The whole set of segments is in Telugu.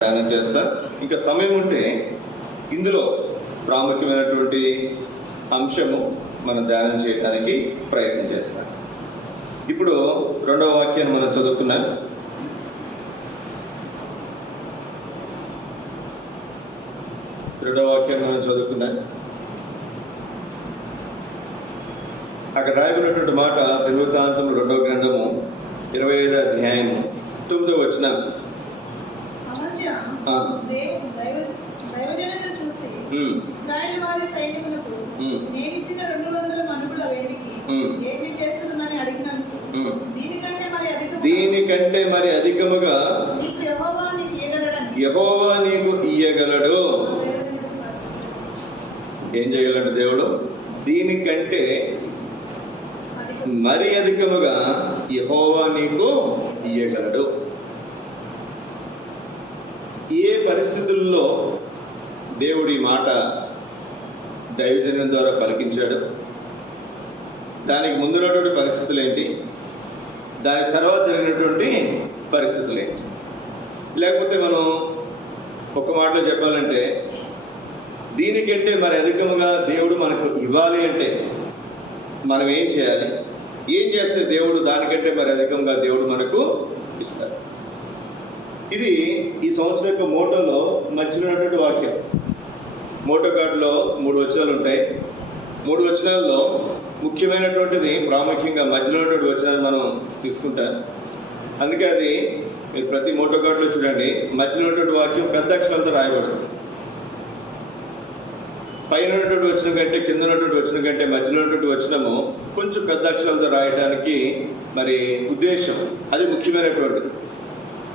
ధ్యానం చేస్తా. ఇంకా సమయం ఉంటే ఇందులో ప్రాముఖ్యమైనటువంటి అంశము మనం ధ్యానం చేయడానికి ప్రయత్నం చేస్తాం. ఇప్పుడు రెండవ వాక్యాన్ని మనం చదువుకున్నాం. అక్కడ రాయబడినటువంటి మాట దినవృత్తాంతము 2వ గ్రంథము 25వ అధ్యాయము 9వ వచనం. దీనికంటే మరి అధికముగా యెహోవా నీకు ఇయ్యగలడు. ఏం చేయగలడు దేవుడు? దీనికంటే మరి అధికముగా యెహోవా నీకు ఇయ్యగలడు. ఏ పరిస్థితుల్లో దేవుడి మాట దైవజనం ద్వారా పలికించాడు, దానికి ముందున్నటువంటి పరిస్థితులు ఏంటి, దాని తర్వాత జరిగినటువంటి పరిస్థితులు ఏంటి? లేకపోతే మనం ఒక మాటలో చెప్పాలంటే, దీనికంటే మరి అధికముగా దేవుడు మనకు ఇవ్వాలి అంటే మనం ఏం చేయాలి? ఏం చేస్తే దేవుడు దానికంటే మరి అధికంగా దేవుడు మనకు ఇస్తాడు? ఇది ఈ సంవత్సరం యొక్క మోటోలో మధ్యలో ఉన్నటువంటి వాక్యం. మోటో కార్డులో 3 వచనాలు ఉంటాయి. 3 వచనాల్లో ముఖ్యమైనటువంటిది ప్రాముఖ్యంగా మధ్యలో ఉన్నటువంటి వచనాలు మనం తీసుకుంటాం. అందుకే అది మీరు ప్రతి మోటో కార్డులో చూడండి, మధ్యలో ఉన్నటువంటి వాక్యం పెద్ద అక్షరాలతో రాయబడదు. పైన ఉన్నటువంటి వచనం కంటే కింద ఉన్నటువంటి వచనం కంటే మధ్యలో ఉన్నటువంటి వచనము కొంచెం పెద్ద అక్షరాలతో రాయడానికి మరి ఉద్దేశం. అది ముఖ్యమైనటువంటిది,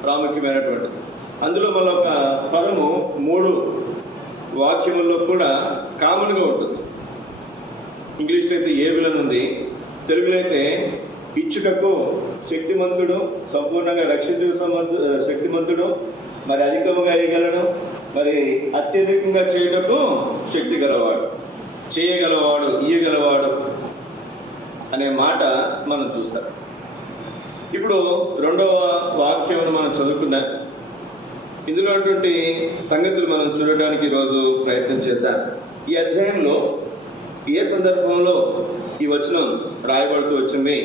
ప్రాముఖ్యమైనటువంటిది. అందులో మళ్ళీ ఒక పదము 3 వాక్యముల్లో కూడా కామన్గా ఉంటుంది. ఇంగ్లీష్లో అయితే ఏబుల్ అని ఉంది, తెలుగులో అయితే ఇచ్చుటకు శక్తిమంతుడు, సంపూర్ణంగా రక్షించు శక్తిమంతుడు, మరి అధికముగా ఇయ్యగలడు, మరి అత్యధికంగా చేయుటకు శక్తి గలవాడు, చేయగలవాడు, ఇయ్యగలవాడు అనే మాట మనం చూస్తాం. ఇప్పుడు రెండవ వాక్యం మనం చదువుకున్నాం. ఇందులో ఉన్నటువంటి సంగతులు మనం చూడడానికి ఈరోజు ప్రయత్నం చేద్దాం. ఈ అధ్యాయంలో ఏ సందర్భంలో ఈ వచనం రాయబడుతూ వచ్చింది,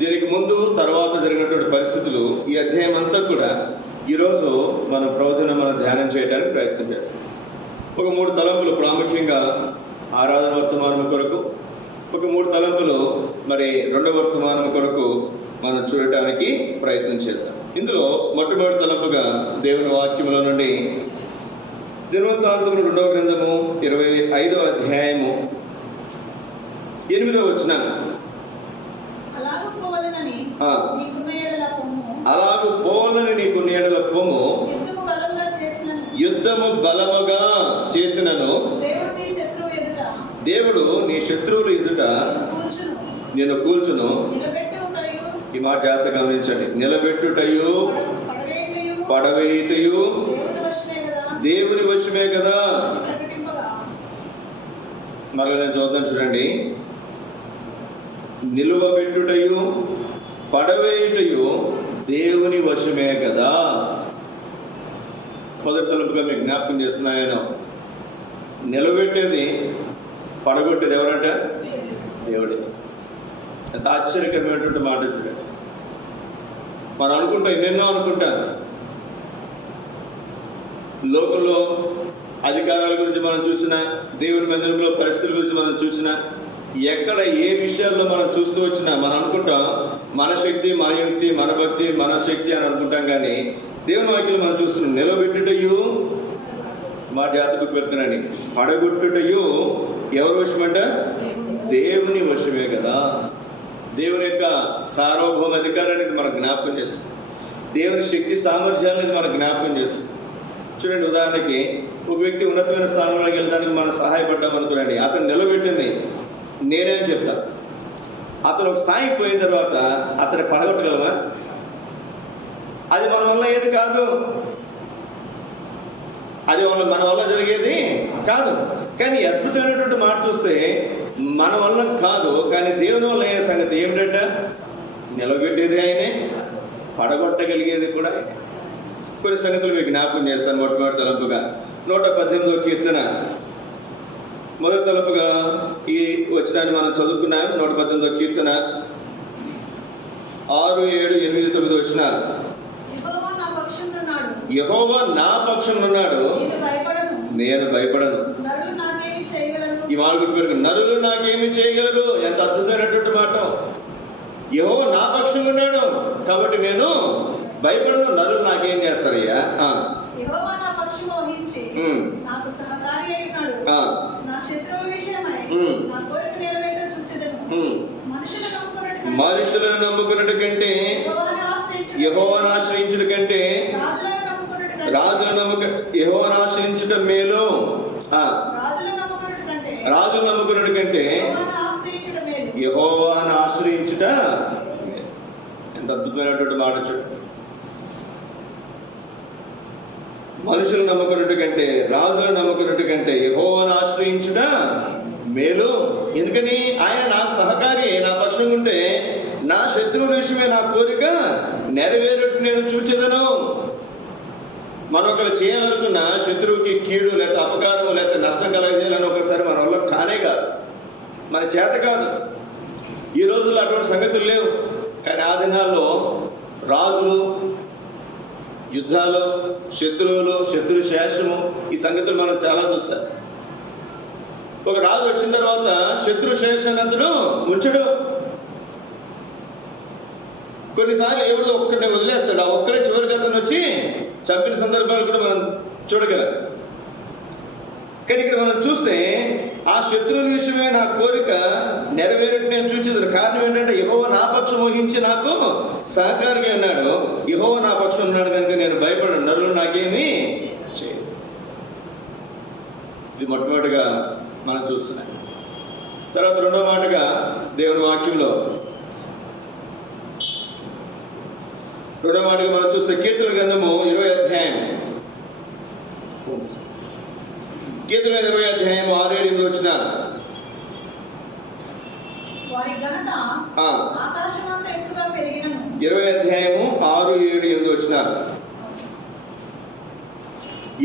దీనికి ముందు తర్వాత జరిగినటువంటి పరిస్థితులు, ఈ అధ్యాయం అంతా కూడా ఈరోజు మన ప్రవచనం మనం ధ్యానం చేయడానికి ప్రయత్నం చేస్తాం. ఒక 3 తలంపులు ప్రాముఖ్యంగా ఆరాధన వర్తమానం కొరకు, ఒక 3 తలంపులు మరి రెండవ వర్తమానం కొరకు మనం చూడటానికి ప్రయత్నం చేద్దాం. ఇందులో మొట్టమొదటి తలంపుగా దేవుని వాక్యముల నుండి దినవృత్తాంతము 2వ గ్రంథము 25వ అధ్యాయము 8వ వచనం. అలాగు పోవలని నీకున్న ఎడల పొమ్ము, యుద్ధము బలముగా చేసినను దేవుడు నీ శత్రువులు ఎదుట నేను కూల్చును. ఈ మాట జాగ్రత్తగా గమనించండి. నిలబెట్టుటయు పడవేయుటయు దేవుని వశమే కదా. మరలా నేను చదువుతాను చూడండి. నిలువబెట్టుటయు పడవేయుటయు దేవుని వశమే కదా. మొదటి తలుపుగా మీకు జ్ఞాపకం చేస్తున్నాను. నిలబెట్టేది, పడగొట్టేది ఎవరంట? దేవుడే. ఎంత ఆశ్చర్యకరమైనటువంటి మాట చూడండి. మనం అనుకుంటాం, ఎన్నెన్నో అనుకుంటాను. లోకంలో అధికారాల గురించి మనం చూసినా, దేవుని మందిరంలో పరిస్థితుల గురించి మనం చూసినా, ఎక్కడ ఏ విషయాల్లో మనం చూస్తూ వచ్చినా మనం అనుకుంటాం మన శక్తి, మన యుక్తి, మన భక్తి, మన శక్తి అని అనుకుంటాం. కానీ దేవుని వాక్యం మనం చూస్తున్నాం. నిలబెట్టుటయు, మా జాతకు పెడుతున్నాను, పడగొట్టుటయు ఎవరి వశమంట? దేవుని వశమే కదా. దేవుని యొక్క సార్వభౌమ అధికారాన్ని మనకు జ్ఞాపకం చేస్తుంది. దేవుని శక్తి సామర్థ్యాన్ని మనకు జ్ఞాపకం చేస్తుంది. చూడండి, ఉదాహరణకి ఒక వ్యక్తి ఉన్నతమైన స్థానంలోకి వెళ్ళడానికి మనం సహాయపడ్డాం అనుకోండి, అతను నిలబెట్టింది నేనేం చెప్తా. అతను ఒక స్థాయికి పోయిన తర్వాత అతను పడగొట్టగలమా? అది మన వల్ల ఏది కాదు, అది మన వల్ల జరిగేది కాదు. కానీ అద్భుతమైనటువంటి మాట చూస్తే మన వల్ల కాదు, కానీ దేవుని వల్ల అయ్యే సంగతి ఏమిటంట? నిలబెట్టేది ఆయనే, పడగొట్టగలిగేది కూడా. కొన్ని సంగతులు మీకు జ్ఞాపకం చేస్తాను. మొట్టమొదటి తలంపుగా 118వ కీర్తన మొదటి తలంపుగా ఈ వచనాన్ని మనం చదువుకున్నాం. 118వ కీర్తన 6, 7, 8, 9 వచనాలు. యెహోవా నా పక్షం ఉన్నాడు, నేను భయపడను. ఈ మాట గుర్తుపెట్టుకు, నరులు నాకేమి చేయగలరు. ఎంత అద్భుతమైనటువంటి మాట. యెహోవా నా పక్షం ఉన్నాడు కాబట్టి నేను భయపడను. నరులు నాకేం చేస్తారయ్యా? మనుషులను నమ్ముకున్నట్టు కంటే యెహోవాను ఆశ్రయించుట కంటే యెహోవాను ఆశ్రయించడం మేలు. రాజును నమ్ముకున్నట్టు కంటే యెహోవాను ఆశ్రయించుట. ఎంత అద్భుతమైనటువంటి మాట చూడు. మనుషులు నమ్ముకున్నట్టు కంటే రాజులను నమ్ముకున్నట్టు కంటే యెహోవాను ఆశ్రయించుట మేలు. ఎందుకని? ఆయన నాకు సహకారి, నా పక్షం ఉంటే నా శత్రువుల విషయమే నా కోరిక నెరవేరట్టు నేను చూచెదను. మనొకరు చేయాలనుకున్న శత్రువుకి కీడు లేక అపకారం లేక నష్టం కలగజేయాలని ఒకసారి మన వల్ల కానే కాదు, మన చేత కాదు. ఈ రోజుల్లో అటువంటి సంగతులు లేవు. కానీ ఆ దినాల్లో రాజులు, యుద్ధాలు, శత్రువులు, శత్రు శేషము, ఈ సంగతులు మనం చాలా చూస్తాం. ఒక రాజు వచ్చిన తర్వాత శత్రు శేషనందును ఉంచడు. కొన్నిసార్లు ఎవరితో ఒక్కడే వదిలేస్తాడు, ఆ ఒక్కడే చివరికి అతను వచ్చి చంపిన సందర్భాలు కూడా మనం చూడగలం. కానీ ఇక్కడ మనం చూస్తే ఆ శత్రువుల విషయమే నా కోరిక నెరవేరట్టు నేను చూసేది. కారణం ఏంటంటే యెహోవా నా పక్షం వహించి నాకు సహకారిగా ఉన్నాడు. యెహోవా నా పక్షం ఉన్నాడు కనుక నేను భయపడను, నరులు నాకేమీ చేయదు. ఇది మొట్టమొదటిగా మనం చూస్తున్నాం. తర్వాత రెండో మాటగా దేవుని వాక్యంలో రెండో మాటగా మనం చూస్తే కీర్తన గ్రంథము 20వ అధ్యాయం, కీర్తన 20వ అధ్యాయం 6, 7, 8 వచనాలు. వారి ఘనత ఆకాశమంత ఎత్తుగా పెరిగినను. 20వ అధ్యాయము 6, 7, 8 వచనాలు.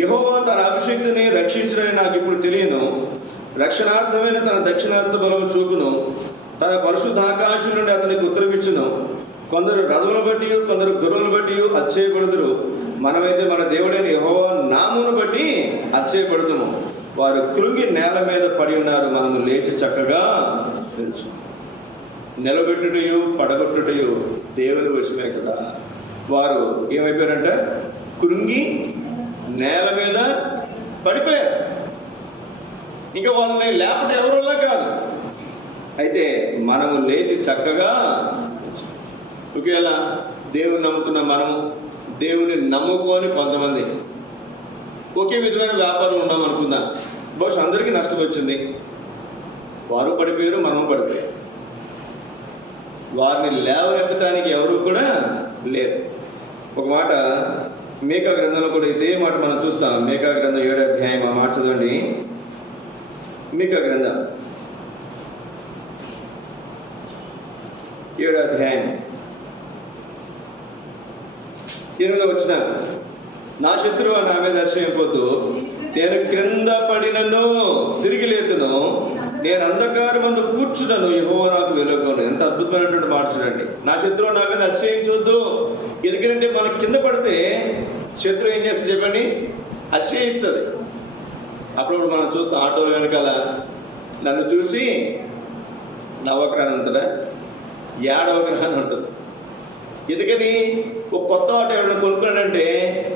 యెహోవా తన అభిషేక్తుని రక్షించునని నాకు ఇప్పుడు తెలియను. రక్షణార్థమైన తన దక్షిణాస్త బలము చూపును. తన పరిశుద్ధ ఆకాశం నుండి అతనికి ఉత్తరమిచ్చును. కొందరు రథములను బట్టి కొందరు గుర్రములను బట్టి అతిశయపడుదురు. మనమైతే మన దేవుడైన యెహోవా నామమును బట్టి అతిశయపడుదుము. వారు కృంగి నేల మీద పడి ఉన్నారు, మనము లేచి చక్కగా తెలుసు. నిలబెట్టుటయు పడగొట్టుటయు దేవుని వశమే కదా. వారు ఏమైపోయారంట? కృంగి నేల మీద పడిపోయారు. ఇంకా వాళ్ళని లేపట ఎవరోలా కాదు. అయితే మనము లేచి చక్కగా, ఒకవేళ దేవుని నమ్ముకున్న మనము, దేవుని నమ్ముకొని కొంతమంది ఒకే విధమైన వ్యాపారం ఉన్నాం అనుకుందాం. బహుశా అందరికీ నష్టం వచ్చింది. వారు పడిపోయారు, మనము పడిపోయారు. వారిని లేవనెత్తడానికి ఎవరు కూడా లేరు. ఒక మాట మీకా గ్రంథంలో కూడా ఇదే మాట మనం చూస్తాం. మీకా గ్రంథం 7వ అధ్యాయం ఆ మాట చదవండి. మీకా గ్రంథం 7వ అధ్యాయం 8వ వచనం. నా శత్రువు నా మీద అతిశయపోతూ, నేను క్రింద పడినను తిరిగి లేతును, నేను అంధకారమందు కూర్చున్నాను, యెహోవా నాకు వెలుగును. ఎంత అద్భుతమైనటువంటి మాట చూడండి. నా శత్రువు నా మీద అతిశయించవద్దు. ఎందుకంటే మనం కింద పడితే శత్రువు ఏం చేస్తుంది చెప్పండి? అతిశయిస్తుంది. అప్పుడు మనం చూస్తాం ఆటోల వెనకాల నన్ను చూసి నవ్వకరాని ఉంటుందా, ఏడవకరాని ఉంటుంది. ఎందుకని? ఒక కొత్త ఆటో ఎవరైనా కొనుక్కున్నాడంటే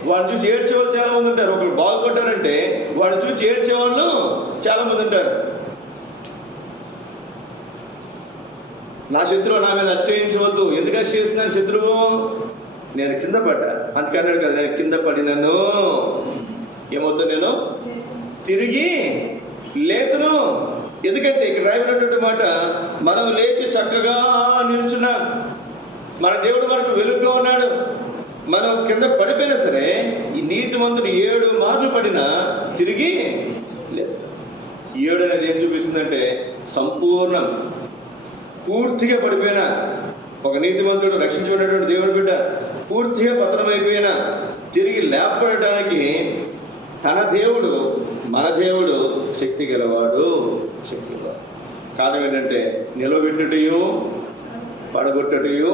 వాడిని చూసి ఏడ్చేవాళ్ళు చాలా మంది ఉంటారు. ఒకరు బాగుపడ్డారంటే వాడిని చూసి ఏడ్చేవాళ్ళు చాలా మంది ఉంటారు. నా శత్రువు నా మీద అతిశయించవద్దు. ఎందుకు అతిశయిస్తున్నాను శత్రువు? నేను కింద పడ్డా అందుకన్నాడు కదా, నేను కింద పడినను ఏమవుతాను? నేను తిరిగి లేతును. ఎందుకంటే ఇక్కడ రాయబడినటువంటి మాట, మనం లేచి చక్కగా నిల్చున్నాం. మన దేవుడు మనకు వెలుగుగా ఉన్నాడు. మనం కింద పడిపోయినా సరే ఈ నీతిమంతుడు 7 మార్లు పడినా తిరిగి లేస్తాడు. 7 అనేది ఏం చూపిస్తుందంటే సంపూర్ణం, పూర్తిగా పడిపోయినా ఒక నీతిమంతుడు, రక్షించబడినటువంటి దేవుడు బిడ్డ పూర్తిగా పతనమైపోయినా తిరిగి లేపడటానికి తన దేవుడు, మన దేవుడు శక్తి గలవాడు. శక్తి గలవాడు. కారణం ఏంటంటే నిలబెట్టుటయు పడగొట్టుటయు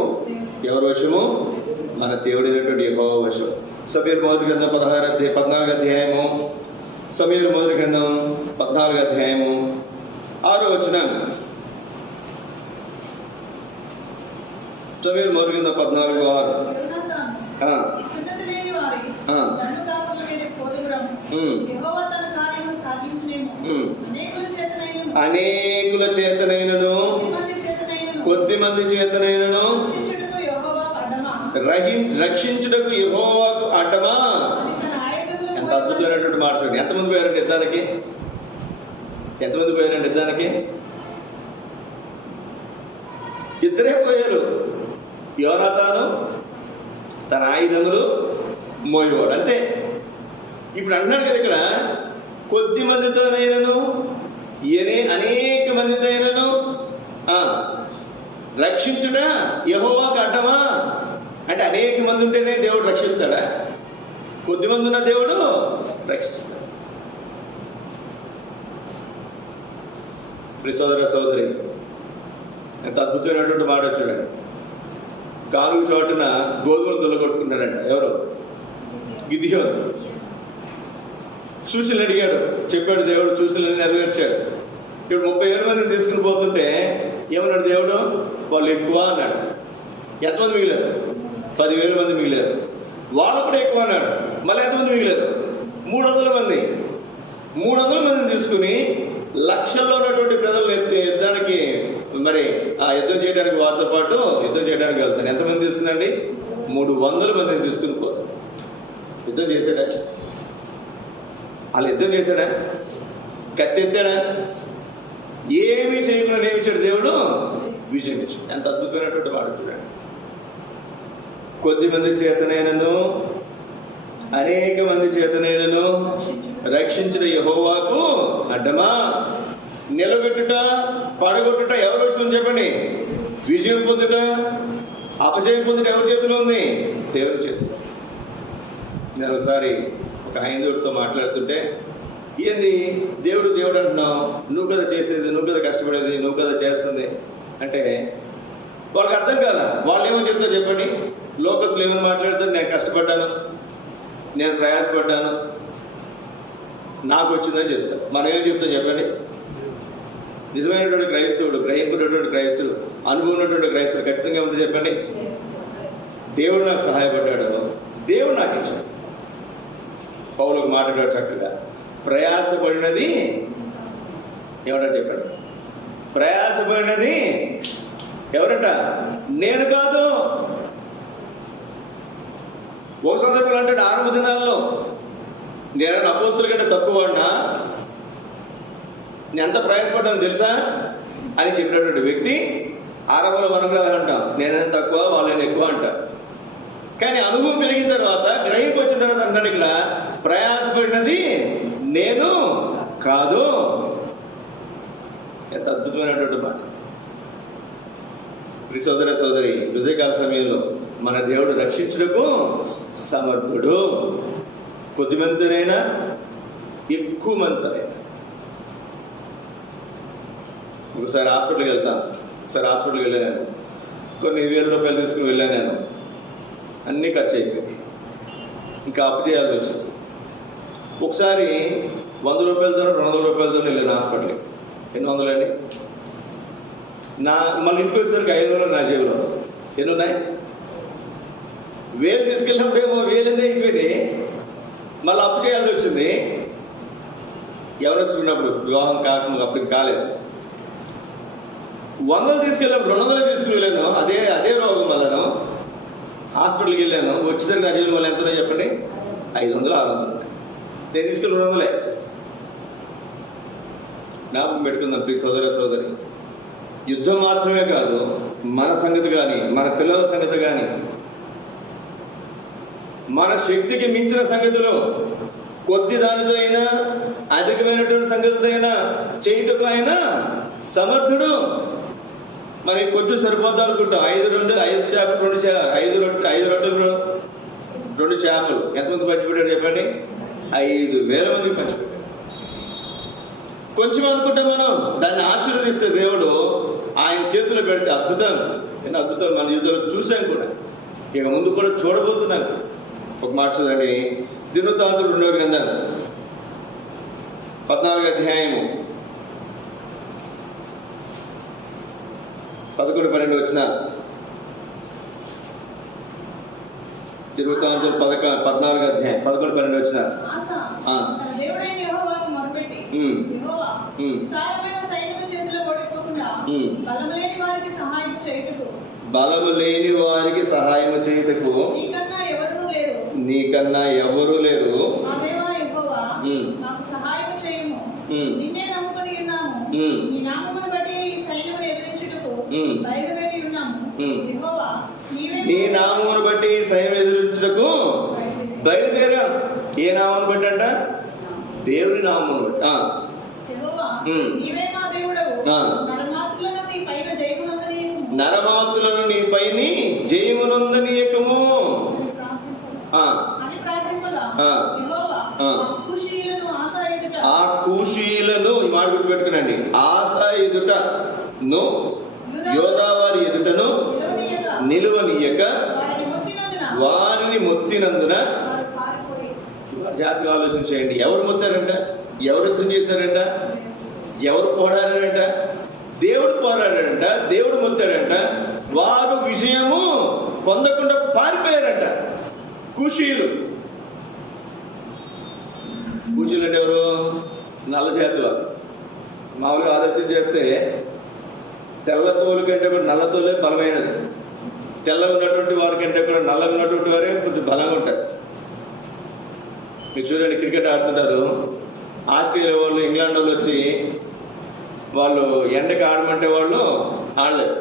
ఎవరి వశము? మన దేవుడైనటువంటి యెహోవా వశం. సమూయేలు మొదటి గ్రంథం 14 అధ్యాయము, సమూయేలు మొదటి గ్రంథం 14 అధ్యాయము 6వ వచనం. సమూయేలు మొదటి గ్రంథం 14:6. యోనాతాను, సున్నతి లేని వారి దండుగాపుల మీద కోదుగురము. యెహోవా తన కార్యము సాగించునేమో. అనేకుల చేతనైనను కొద్దిమంది చేతనైనను రక్షించుటకు యెహోవాకు అడ్డమా. ఎంత అద్భుతమైనటువంటి మాట చూడండి. ఎంతమంది పోయారండి యుద్ధానికి? ఎంతమంది పోయారండి యుద్ధానికి? ఇద్దరే పోయారు. యోనాతాను తన ఆయుధములు మోయేవాడు, అంతే. ఇప్పుడు అంటున్నాడు కదా ఇక్కడ, కొద్ది మందితోనైనను అనేక మందితోనైనను రక్షించుట యెహోవాకు అడ్డమా. అంటే అనేక మంది ఉంటేనే దేవుడు రక్షిస్తాడా? కొద్ది మంది ఉన్న దేవుడు రక్షిస్తాడు. సోదర సోదరి, ఎంత అద్భుతమైనటువంటి మాట చూడండి. కాలువ చోటున గోధుమలు తొలగొట్టుకున్నాడంట. ఎవరు? గిద్యోను. సూచనలు అడిగాడు, చెప్పాడు దేవుడు, సూచనలు నెరవేర్చాడు. ఇప్పుడు 30,000 మందిని తీసుకుని పోతుంటే ఏమన్నాడు దేవుడు? వాళ్ళు ఎక్కువ అన్నాడు. ఎంతమంది మిగిలారు? 10,000 మంది మిగిలారు. వాళ్ళు కూడా ఎక్కువ అన్నాడు. మళ్ళీ ఎంతమంది మిగిలారు? 300 మంది. 300 మందిని తీసుకుని లక్షల్లో ఉన్నటువంటి ప్రజలను యుద్ధానికి మరి ఆ యుద్ధం చేయడానికి వారితో పాటు యుద్ధం చేయడానికి వెళ్తాను. ఎంతమంది తీసుకుందండి? 300 మందిని తీసుకుని పోతాను. యుద్ధం చేశాడా? వాళ్ళు యుద్ధం చేశాడా? కత్తి ఎత్తాడా? ఏమీ చేయకుండా ఏమిచ్చాడు దేవుడు? విజయం ఇచ్చాడు. ఎంత అద్భుతమైనటువంటి మాట చూడండి. కొద్ది మంది చేతనైనను అనేక మంది చేతనైనను రక్షించిన యెహోవాకు అడ్డమా. నిలబెట్టుట పడగొట్టుట ఎవరి వస్తుంది చెప్పండి? విజయం పొందుట అపజయం పొందుట ఎవరి చేతిలో ఉంది? దేవుని చేతిలో. నేను ఒకసారి ఒక హైందవుడితో మాట్లాడుతుంటే, ఏంది దేవుడు దేవుడు అంటున్నావు, నువ్వు కదా చేసేది, నువ్వు కదా కష్టపడేది, నువ్వు కదా చేస్తుంది అంటే వాళ్ళకి అర్థం కాదా? వాళ్ళు ఏమని చెప్తారు చెప్పండి? లోకస్లు ఏమని మాట్లాడతారు? నేను కష్టపడ్డాను, నేను ప్రయాసపడ్డాను, నాకు వచ్చిందని చెప్తారు. మనం ఏం చెప్తాం చెప్పండి? నిజమైనటువంటి క్రైస్తవుడు, గ్రహింపున్నటువంటి క్రైస్తవుడు, అనుభవం ఉన్నటువంటి క్రైస్తవుడు ఖచ్చితంగా ఏమంటే చెప్పండి? దేవుడు నాకు సహాయపడ్డాడు, దేవుడు నాకు ఇచ్చాడు. పౌలుకు మాట్లాడాడు చక్కగా, ప్రయాసపడినది ఎవరట చెప్పాడు? ప్రయాసపడినది ఎవరట? నేను కాదు. ఓ సందర్భంలో అంటే 6 దినాల్లో నేను అపోస్తుల కంటే తక్కువ వాడినా, నేను ఎంత ప్రయాసపడ్డాను తెలుసా అని చెప్పినటువంటి వ్యక్తి 6వ వరంలో అంటాం, నేనైనా తక్కువ వాళ్ళైనా ఎక్కువ అంటారు. కానీ అనుభవం పెరిగిన తర్వాత, గ్రహింపు వచ్చిన తర్వాత అంటాడు ఇక్కడ, ప్రయాసపడినది నేను కాదు. ఎంత అద్భుతమైనటువంటి మాట. సోదర సోదరి, హృదయకాల సమయంలో మన దేవుడు రక్షించుటకు సమర్థుడు. కొద్ది మందితోనైనా ఎక్కువ మందితోనైనా. ఒకసారి హాస్పిటల్కి వెళ్తాను. ఒకసారి హాస్పిటల్కి వెళ్ళాను, కొన్ని ₹1,000 తీసుకుని వెళ్ళాను. నేను అన్నీ ఖర్చు అయిపోయింది, ఇంకా అప్పు చేయాల్సి వచ్చింది. ఒకసారి ₹100 ₹200 వెళ్ళాను హాస్పిటల్కి. ఎన్ని వందలండి? మళ్ళీ ఇంటికి వచ్చేసరికి 500 నా జేబులో. ఎన్ని ఉన్నాయి? 1000 తీసుకెళ్ళినప్పుడు ఏమో 1000 అయిపోయింది. మళ్ళీ అప్పు చేయాల్సి వచ్చింది. ఎవరు వస్తున్నప్పుడు వివాహం కాకుండా అప్పుడు కాలేదు. 100 తీసుకెళ్ళినప్పుడు 200 తీసుకుని వెళ్ళాను. అదే రోగం వల్లను హాస్పిటల్కి వెళ్ళాను. వచ్చేసరికి నా జేబులో మళ్ళీ ఎంతనో చెప్పండి? 500 600. నేను తీసుకెళ్ళి 200. జ్ఞాపకం పెట్టుకుందాం ప్లీజ్ సోదర సోదరి. యుద్ధం మాత్రమే కాదు, మన సంగతి కానీ, మన పిల్లల సంగతి కానీ, మన శక్తికి మించిన సంగతులు, కొద్ది దానితో అయినా అధికమైనటువంటి సంగతితో అయినా చేయుటకు అయినా సమర్థుడు. మనకి కొంచెం సరిపోద్దాం అనుకుంటాం. 5 చేపలు 2 5 రొట్టెలు 2 చేపలు ఎంతమంది పంచిపెట్టాడు చెప్పండి? 5,000 మందికి పంచిపెట్టాడు. కొంచెం అనుకుంటే మనం దాన్ని ఆశీర్వదిస్తే దేవుడు ఆయన చేతిలో పెడితే అద్భుతం, ఎన్నో అద్భుతాలు మన జీవితంలో చూసాం కూడా, ఇక ముందు కూడా చూడబోతున్నాం. ఒక మాట చూడండి, దినవృత్తాంతం 2వ గ్రంథం 14వ అధ్యాయము 11-12 వచనాలు. దినవృత్తాంతం 14వ అధ్యాయం 11-12 వచనాలు. ఆసా తన దేవుడైన యెహోవాకు మొరపెట్టి, యెహోవా విస్తారమైన సైన్యము చేతిలో ఓడిపోకుండా బలము లేని వారికి సహాయం చేయుటకు నీకన్నా ఎవరు లేరు. నా దేవా యెహోవా, నాకు సహాయం చేయుము. నిన్నే నమ్ముకొని ఉన్నాము. నీ నామమును బట్టి ఈ సైన్యమును ఎదిరించుటకు బయలుదేరి ఉన్నాము. యెహోవా, నీ నామమును బట్టి ఈ సైన్యం ఎదిరించుటకు బయలుదేరాం. ఏ నామమును బట్టి అంట? దేవుని నామమును బట్టి. యెహోవా, నీవే మా దేవుడవు. నరమాతులను నీ పైన జయమునందనీయకము. నరమాతులను నీ పైన జయమునందనీయకము అని ప్రార్థింపగా, యెహోవా ఆ కూషీలను, ఈ మాట గుర్తుపెట్టుకునండి, ఆశా ఎదుటను యోధావారి ఎదుటను నిలువనీయక వారిని మొత్తినందున. జాతిగా ఆలోచన చేయండి. ఎవరు మొత్తారంట? ఎవరు యుద్ధం చేశారంట? ఎవరు పోరాడారంట? దేవుడు పోరాడాడంట, దేవుడు మొత్తాడంట. వారు విజయము పొందకుండా పారిపోయారంట. కూషీయులు. కూషీలు అంటే ఎవరు? నల్ల జాతి వారు. మామూలుగా ఆలోచన చేస్తే తెల్ల తోలు కంటే కూడా నల్ల తోలే బలమైనది. తెల్లగా ఉన్నటువంటి వారి కంటే కూడా నల్లగా ఉన్నటువంటి వారే కొంచెం బలంగా ఉంటారు. మీరు చూడండి, క్రికెట్ ఆడుతుంటారు. ఆస్ట్రేలియా వాళ్ళు, ఇంగ్లాండ్ వాళ్ళు వచ్చి వాళ్ళు ఎండకి ఆడమంటే వాళ్ళు ఆడలేరు.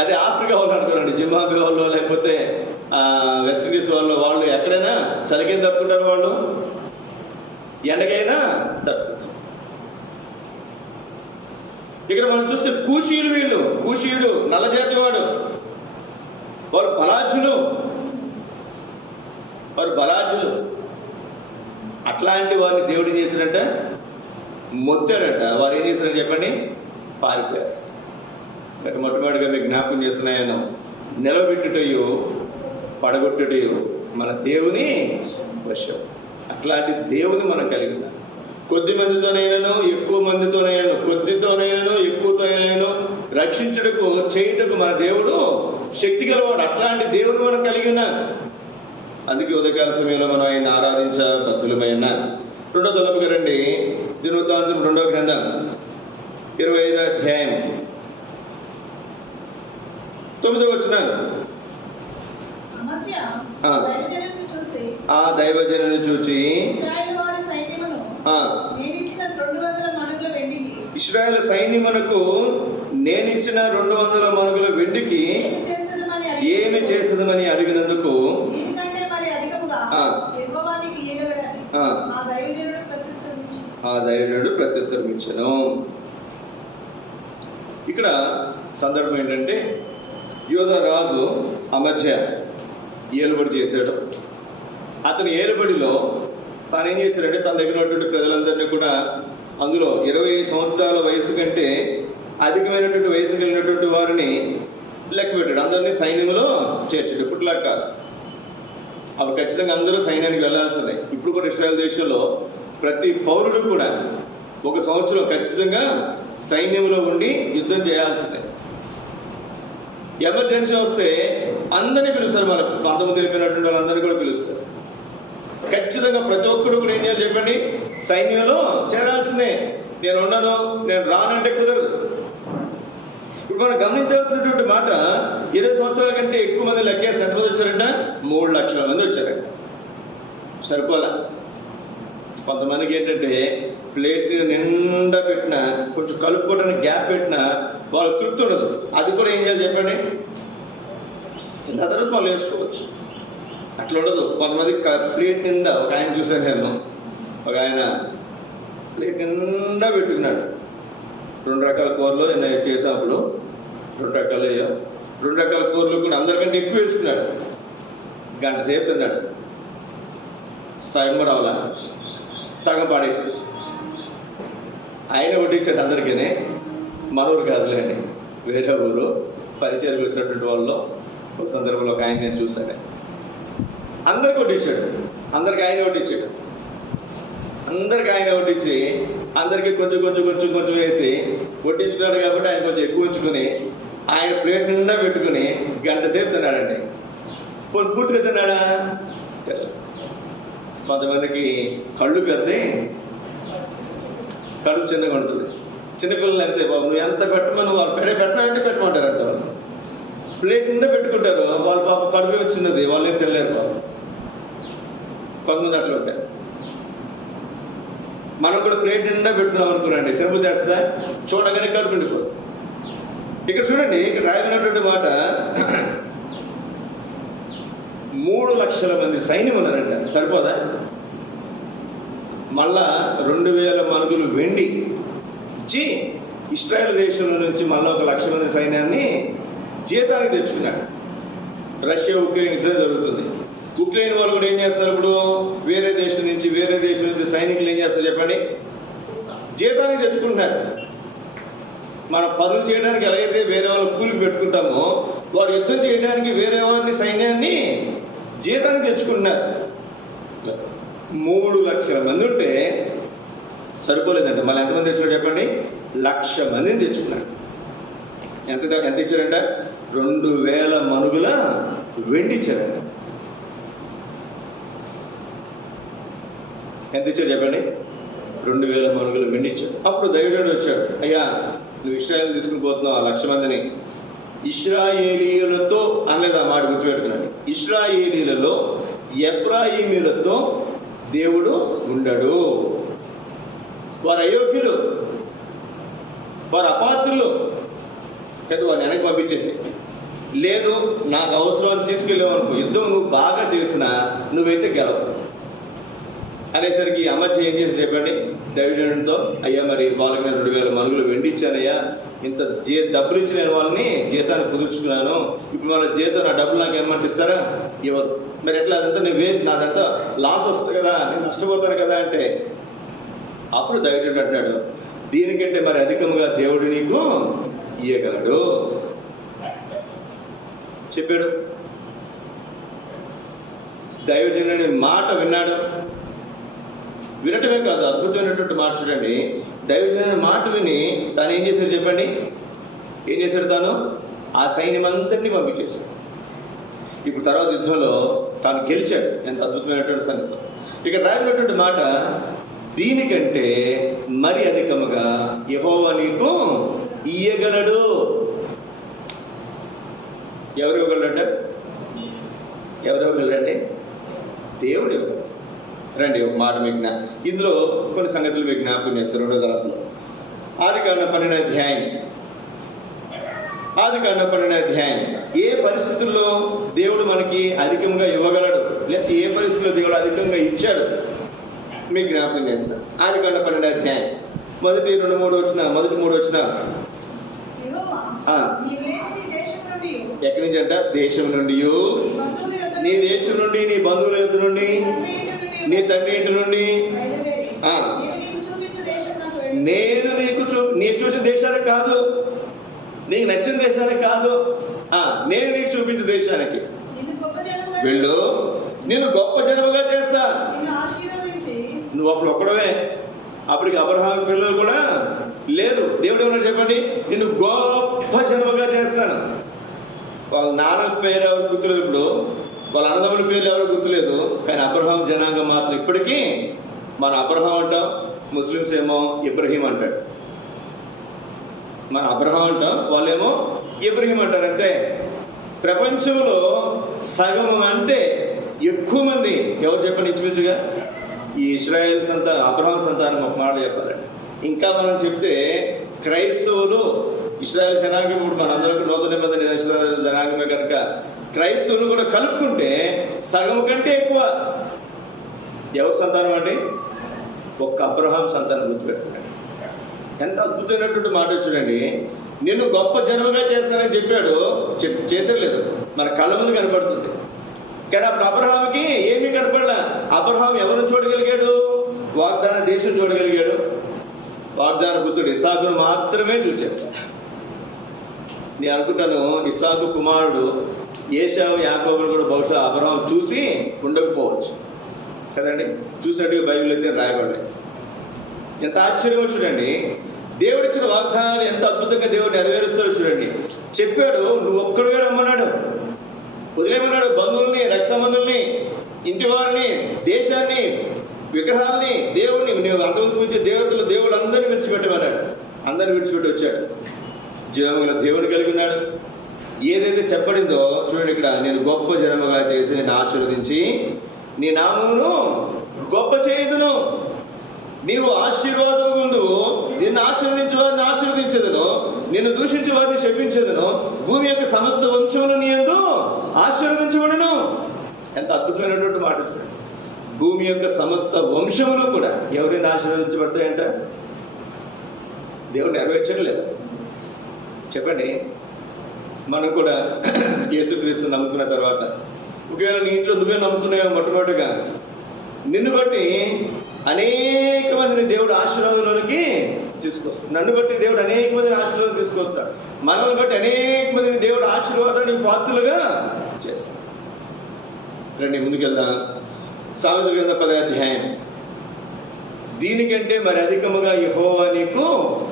అదే ఆఫ్రికా వాళ్ళు అనుకోరండి, జింబాబ్వే వాళ్ళు లేకపోతే వెస్టిండీస్ వాళ్ళు ఎక్కడైనా చలికైనా తప్పుకుంటారు, వాళ్ళు ఎండకైనా తప్పుకుంటారు. ఇక్కడ మనం చూస్తే కూషీయులు, వీళ్ళు కూషీయుడు నల్ల జాతి వాడు, వారు బలాజులు. అట్లాంటి వారిని దేవుడు ఏం చేశాడంట? మొత్తాడంట. వారు ఏం చేశారంటే చెప్పండి? పారిపోయారు. కాబట్టి మొట్టమొదటిగా మీకు జ్ఞాపకం చేస్తున్నాయను, నిలబెట్టుటయో పడగొట్టుటయో మన దేవుని వశం. అట్లాంటి దేవుని మనం కలిగి ఉన్నాం. కొద్ది మందితోనైనాను, ఎక్కువ మందితోనైనాను, కొద్దితోనైనాను, ఎక్కువతోనైనాను రక్షించుటకు చేయుటకు మన దేవుడు శక్తి గలవాడు. అట్లాంటి దేవుని మనం కలిగి ఉన్నాం. అందుకే ఉదయకాల సమయంలో మనం ఆయన ఆరాధించబద్ధులమైన. 2వ తలపుగా రండి, దినవృత్తాంతం 2వ గ్రంథం 25వ అధ్యాయం 9వ వచనం. ఆ దైవజనుని చూచి ఇశ్రాయేలు సైన్యమునకు నేనిచ్చిన 200 మణుగుల వెండికి ఏమి చేసేదమని అడిగినందుకు ఆ దైవజనుడు ప్రత్యుత్తరం ఇచ్చెను. ఇక్కడ సందర్భం ఏంటంటే, యోధా రాజు అమజ్యా ఏలుబడి చేశాడు. అతని ఏలుబడిలో తాను ఏం చేశాడంటే, తన దగ్గర ఉన్నటువంటి ప్రజలందరినీ కూడా, అందులో 20 సంవత్సరాల వయసు కంటే అధికమైనటువంటి వయసు కలిగినటువంటి వారిని లెక్క పెట్టాడు. అందరినీ సైన్యంలో చేర్చాడు. ఇప్పటిలా కాదు, అప్పుడు ఖచ్చితంగా అందరూ సైన్యానికి వెళ్ళాల్సిందే. ఇప్పుడు కూడా ఇశ్రాయేల్ దేశంలో ప్రతి పౌరుడు కూడా 1 సంవత్సరం ఖచ్చితంగా సైన్యంలో ఉండి యుద్ధం చేయాల్సిందే. ఎమర్జెన్సీ వస్తే అందరినీ పిలుస్తారు. మనకు 19 అయిపోయినటువంటి వాళ్ళందరినీ కూడా పిలుస్తారు. ఖచ్చితంగా ప్రతి ఒక్కరు కూడా ఏం చేయాలి చెప్పండి? సైన్యంలో చేరాల్సిందే. నేను ఉండను, నేను రానంటే కుదరదు. ఇప్పుడు మనం గమనించాల్సినటువంటి మాట, 20 సంవత్సరాల కంటే ఎక్కువ మంది లెక్కేసి ఎంతమంది వచ్చారంట? 3 లక్షల మంది వచ్చారంట. సరిపోలా. కొంతమందికి ఏంటంటే ప్లేట్ నిండా పెట్టినా, కొంచెం కలుపుకోవడానికి గ్యాప్ పెట్టినా వాళ్ళకి తృప్తి ఉండదు. అది కూడా ఏం చేయాలి చెప్పండి? తిన్న తర్వాత వాళ్ళు వేసుకోవచ్చు. అట్లా ఉండదు. కొంతమంది ప్లేట్ నిండా, ఒక ఆయన చూశాను నేను, ఒక ఆయన ప్లేట్ నిండా పెట్టుకున్నాడు. 2 రకాల కూరలు నేను చేసినప్పుడు 2 రకాల కూరలు కూడా అందరికంటే ఎక్కువ వేసుకున్నాడు. గంట సేపు తిన్నాడు, సగం కూడా అవలా, సగం పాడేసాడు. ఆయన వడ్డించాడు అందరికీ. మనూరు కాదులేండి, వేరే ఊరు పరిచయాలకు వచ్చినటువంటి వాళ్ళు ఒక సందర్భంలో ఒక ఆయన నేను చూశాను. అందరికి వడ్డించాడు, అందరికి ఆయన వడ్డించాడు. అందరికి ఆయన వడ్డించి అందరికీ కొంచెం కొంచెం కొంచెం కొంచెం వేసి వడ్డించుకున్నాడు కాబట్టి ఆయన కొంచెం ఎక్కువ ఉంచుకొని ఆయన ప్లేట్ నిండా పెట్టుకుని గంట సేపు తిన్నాడండి. పూర్తిగా తిన్నాడా? కొంతమందికి కళ్ళు పెద్ద, కడుపు చిన్నగా ఉంటుంది. చిన్నపిల్లలు అంతే బాబు, నువ్వు ఎంత పెట్టమని వాళ్ళు పెట్టమంటే పెట్టమంటారు. అంత వాళ్ళు ప్లేట్ నిండా పెట్టుకుంటారు, వాళ్ళ పాప కడుపు వచ్చినది, వాళ్ళు ఏం తినలేరు బాబు. కొంతమంది అట్లా ఉంటారు. మనం కూడా ప్లేట్ నిండా పెట్టుకున్నాం అనుకున్నాండి, తిరుపతి వేస్తుందా చూడగానే కడుపు నిండిపోదు. ఇక్కడ చూడండి, ఇక్కడ రాయబడినటువంటి మాట 3 లక్షల మంది సైన్యం ఉన్నారంట. సరిపోదా? మళ్ళా 2000 మనుగులు వెండి ఇచ్చి ఇస్రాయేల్ దేశంలో నుంచి మళ్ళీ 1 లక్ష మంది సైన్యాన్ని జీతానికి తెచ్చుకున్నాడు. రష్యా ఉక్రెయిన్ యుద్ధం జరుగుతుంది. ఉక్రెయిన్ వాళ్ళు కూడా ఏం చేస్తారు? ఇప్పుడు వేరే దేశం నుంచి సైనికులు ఏం చేస్తారు చెప్పండి? జీతానికి తెచ్చుకుంటున్నారు. మనం పనులు చేయడానికి ఎలాగైతే వేరే వాళ్ళు కూలికి పెట్టుకుంటామో, వారు యుద్ధం చేయడానికి వేరే వారిని సైన్యాన్ని జీతానికి తెచ్చుకుంటున్నారు. 3 లక్షల మంది ఉంటే సరిపోలేదంట. మళ్ళీ ఎంతమంది తెచ్చాడు చెప్పండి? 1,00,000 మందిని తెచ్చుకున్నాడు. ఎంత ఇచ్చారంట? 2000 మనుగుల వెండి ఇచ్చారంట. ఎంత ఇచ్చాడు చెప్పండి? 2000 మనుగుల వెండి ఇచ్చాడు. అప్పుడు దైవజనుడు వచ్చాడు, అయ్యా నువ్వు ఇశ్రాయేలు తీసుకుని పోతున్నావు 1,00,000 మందిని. ఇశ్రాయేలీయులతో అనలేదు, ఆ మాట గుర్తుపెట్టుకున్నాడు. ఇశ్రాయేలీలలో ఎఫ్రాయిమీలతో దేవుడు ఉండడు. వారు అయోగ్యులు, వారు అపాత్రులు, కాబట్టి వారిని వెనక్కి పంపించేసి, లేదు నాకు అవసరం తీసుకెళ్ళావు అనుకో, యుద్ధం నువ్వు బాగా చేసినా నువ్వైతే గెలవు అనేసరికి అమ్మచ్చి ఏం చేసి చెప్పండి దైవజనుడితో, అయ్యా మరి వాళ్ళకి నేను 2000 మనుగులు వెండి ఇచ్చానయ్యా, ఇంత డబ్బులు ఇచ్చి నేను వాళ్ళని జీతాన్ని కుదుర్చుకున్నాను, ఇప్పుడు వాళ్ళ జీతం నా డబ్బులు నాకు ఏమంటే ఇస్తారా? ఇవ్వరు. మరి ఎట్లా? అదంతా నేను వేస్ట్, నాదంతా లాస్ వస్తుంది కదా, నేను నష్టపోతాను కదా అంటే, అప్పుడు దైవజనుడు అంటున్నాడు, దీనికంటే మరి అధికముగా దేవుడు నీకు ఇయ్యగలడు చెప్పాడు. దైవజనుడి మాట విన్నాడు. వినటమే కాదు, అద్భుతమైనటువంటి మాట చూడండి. దైవజనుడి మాట విని తాను ఏం చేశాడు చెప్పండి? ఏం చేశాడు? తాను ఆ సైన్యం అంతటినీ పంపించేశాడు. ఇప్పుడు తర్వాత యుద్ధంలో తాను గెలిచాడు. ఎంత అద్భుతమైనటువంటి సంగతి. ఇక్కడ రాయబడినటువంటి మాట, దీనికంటే మరి అధికముగా యెహోవా నీకు ఇయ్యగలడు. ఎవరు ఇవ్వగలరంటే? దేవుడు ఇవ్వగలడు. రండి ఒక మాట మీకు ఇందులో కొన్ని సంగతులు మీకు జ్ఞాపకం చేస్తారు. 2వ తరగతిలో ఆదికాండం 12వ అధ్యాయం. ఏ పరిస్థితుల్లో దేవుడు మనకి అధికంగా ఇవ్వగలడు, లేకపోతే ఏ పరిస్థితుల్లో దేవుడు అధికంగా ఇచ్చాడు మీకు జ్ఞాపకం చేస్తారు. ఆదికాండం 12వ అధ్యాయం మొదటి 2-3 వచ్చిన ఎక్కడి నుంచి అంట? దేశం నుండి, నీ దేశం నుండి, నీ బంధువుల యొద్ద నుండి, నీ తండ్రి ఇంటి నుండి, నేను నీకు నీ చూసిన దేశానికి కాదు, నీకు నచ్చిన దేశానికి కాదు, నేను నీకు చూపించిన దేశానికి వెళ్ళు, నిన్ను గొప్ప జనముగా చేస్తా. నువ్వు అప్పుడు ఒక్కడవే, అప్పటికి అబ్రహాం పిల్లలు కూడా లేరు. దేవుడు ఏమన్నా చెప్పండి? నిన్ను గొప్ప జనముగా చేస్తాను. వాళ్ళ నాన్న పేరు ఎవరు గుర్తులేదు, ఇప్పుడు వాళ్ళ అన్నదమ్ముల పేర్లు ఎవరు గుర్తులేదు, కానీ అబ్రహాం జనాంగం మాత్రం ఇప్పటికీ మన అబ్రహాం అంటాం, ముస్లిమ్స్ ఏమో ఇబ్రహీం అంటాడు. మన అబ్రహాం అంటాం, వాళ్ళేమో ఇబ్రహీం అంటారు. అంతే. ప్రపంచంలో సగం అంటే ఎక్కువ మంది ఎవరు చెప్పండి? ఇంచుమించుగా ఈ ఇశ్రాయేల్ అబ్రహాం సంతానం ఒక మాట చెప్పాలండి. ఇంకా మనం చెప్తే క్రైస్తవులు, ఇశ్రాయేల్ జనాంగం, ఇప్పుడు మనందరికీ నూతన నిబంధన ఇశ్రాయేల్ జనాంగమే కనుక క్రైస్తవులు కూడా కలుపుకుంటే సగం కంటే ఎక్కువ ఎవరి సంతానం అండి? ఒక్క అబ్రహాం సంతానం. గుర్తుపెట్టుకోండి. ఎంత అద్భుతమైనటువంటి మాట చూడండి. నిన్ను గొప్ప జనముగా చేస్తానని చెప్పాడు, చేసేలేదు, మన కళ్ళ ముందు కనపడుతుంది. కానీ అప్పుడు అబ్రహాముకి ఏమీ కనపడలే. అబ్రహాం ఎవరిని చూడగలిగాడు? వాగ్దాన దేశం చూడగలిగాడు. వాగ్దాన పుత్రుడు ఇస్సాకును మాత్రమే చూశాడు. నేను అనుకుంటాను ఇస్సాకు కుమారుడు ఏశావు యాకోబును కూడా బహుశా అబ్రహాం చూసి ఉండకపోవచ్చు కదండి. చూసినట్టుగా బైబిల్ అయితే రాయబడలేదు. ఎంత ఆశ్చర్యంగా చూడండి, దేవుడిచ్చిన వాగ్దానాలు ఎంత అద్భుతంగా దేవుడు నెరవేరుస్తాడో చూడండి. చెప్పాడు, నువ్వు ఒక్కడివే రమ్మన్నాడు, వదిలేమన్నాడు. బంధువుల్ని, రక్త సంబంధుల్ని, ఇంటి వారిని, దేశాన్ని, విగ్రహాలని, దేవుడిని, నువ్వు అంతకుముందు పూజ దేవతలు, దేవుడు అందరినీ విడిచిపెట్టమన్నాడు. అందరిని విడిచిపెట్టి వచ్చాడు. జీవముల దేవుడు కలిగి ఉన్నాడు. ఏదైతే చెప్పడిందో చూడండి ఇక్కడ, నేను గొప్ప జనముగా చేసి నేను ఆశీర్వదించి నీ నామమును గొప్ప చేయుదును. నీవు ఆశీర్వాదం ముందు నిన్ను ఆశీర్వదించే వారిని ఆశీర్వదించదును, నిన్ను దూషించే వారిని శపించదును. భూమి యొక్క సమస్త వంశములు నీ యందు ఆశీర్వదించబడును. ఎంత అద్భుతమైనటువంటి మాట చూడండి. భూమి యొక్క సమస్త వంశములు కూడా ఎవరైనా ఆశీర్వదించబడతాయంట? దేవుడు నెరవేర్చలేదు. చెప్పండి, మనం కూడా యేసుక్రీస్తు నమ్ముకున్న తర్వాత, ఒకవేళ నీ ఇంట్లో నువ్వే నమ్ముతున్నావో మొట్టమొదటిగా, నిన్ను బట్టి అనేక మందిని దేవుడు ఆశీర్వాదంలోనికి తీసుకొస్తాడు. నన్ను బట్టి దేవుడు అనేక మందిని ఆశీర్వాదం తీసుకొస్తాడు. మనల్ని బట్టి అనేక మందిని దేవుడు ఆశీర్వాదానికి పాత్రలుగా చేస్తాడు. రండి ముందుకెళ్దాం. సామెతల గ్రంథం 10వ అధ్యాయం. దీనికంటే మరి అధికముగా యెహోవా నీకు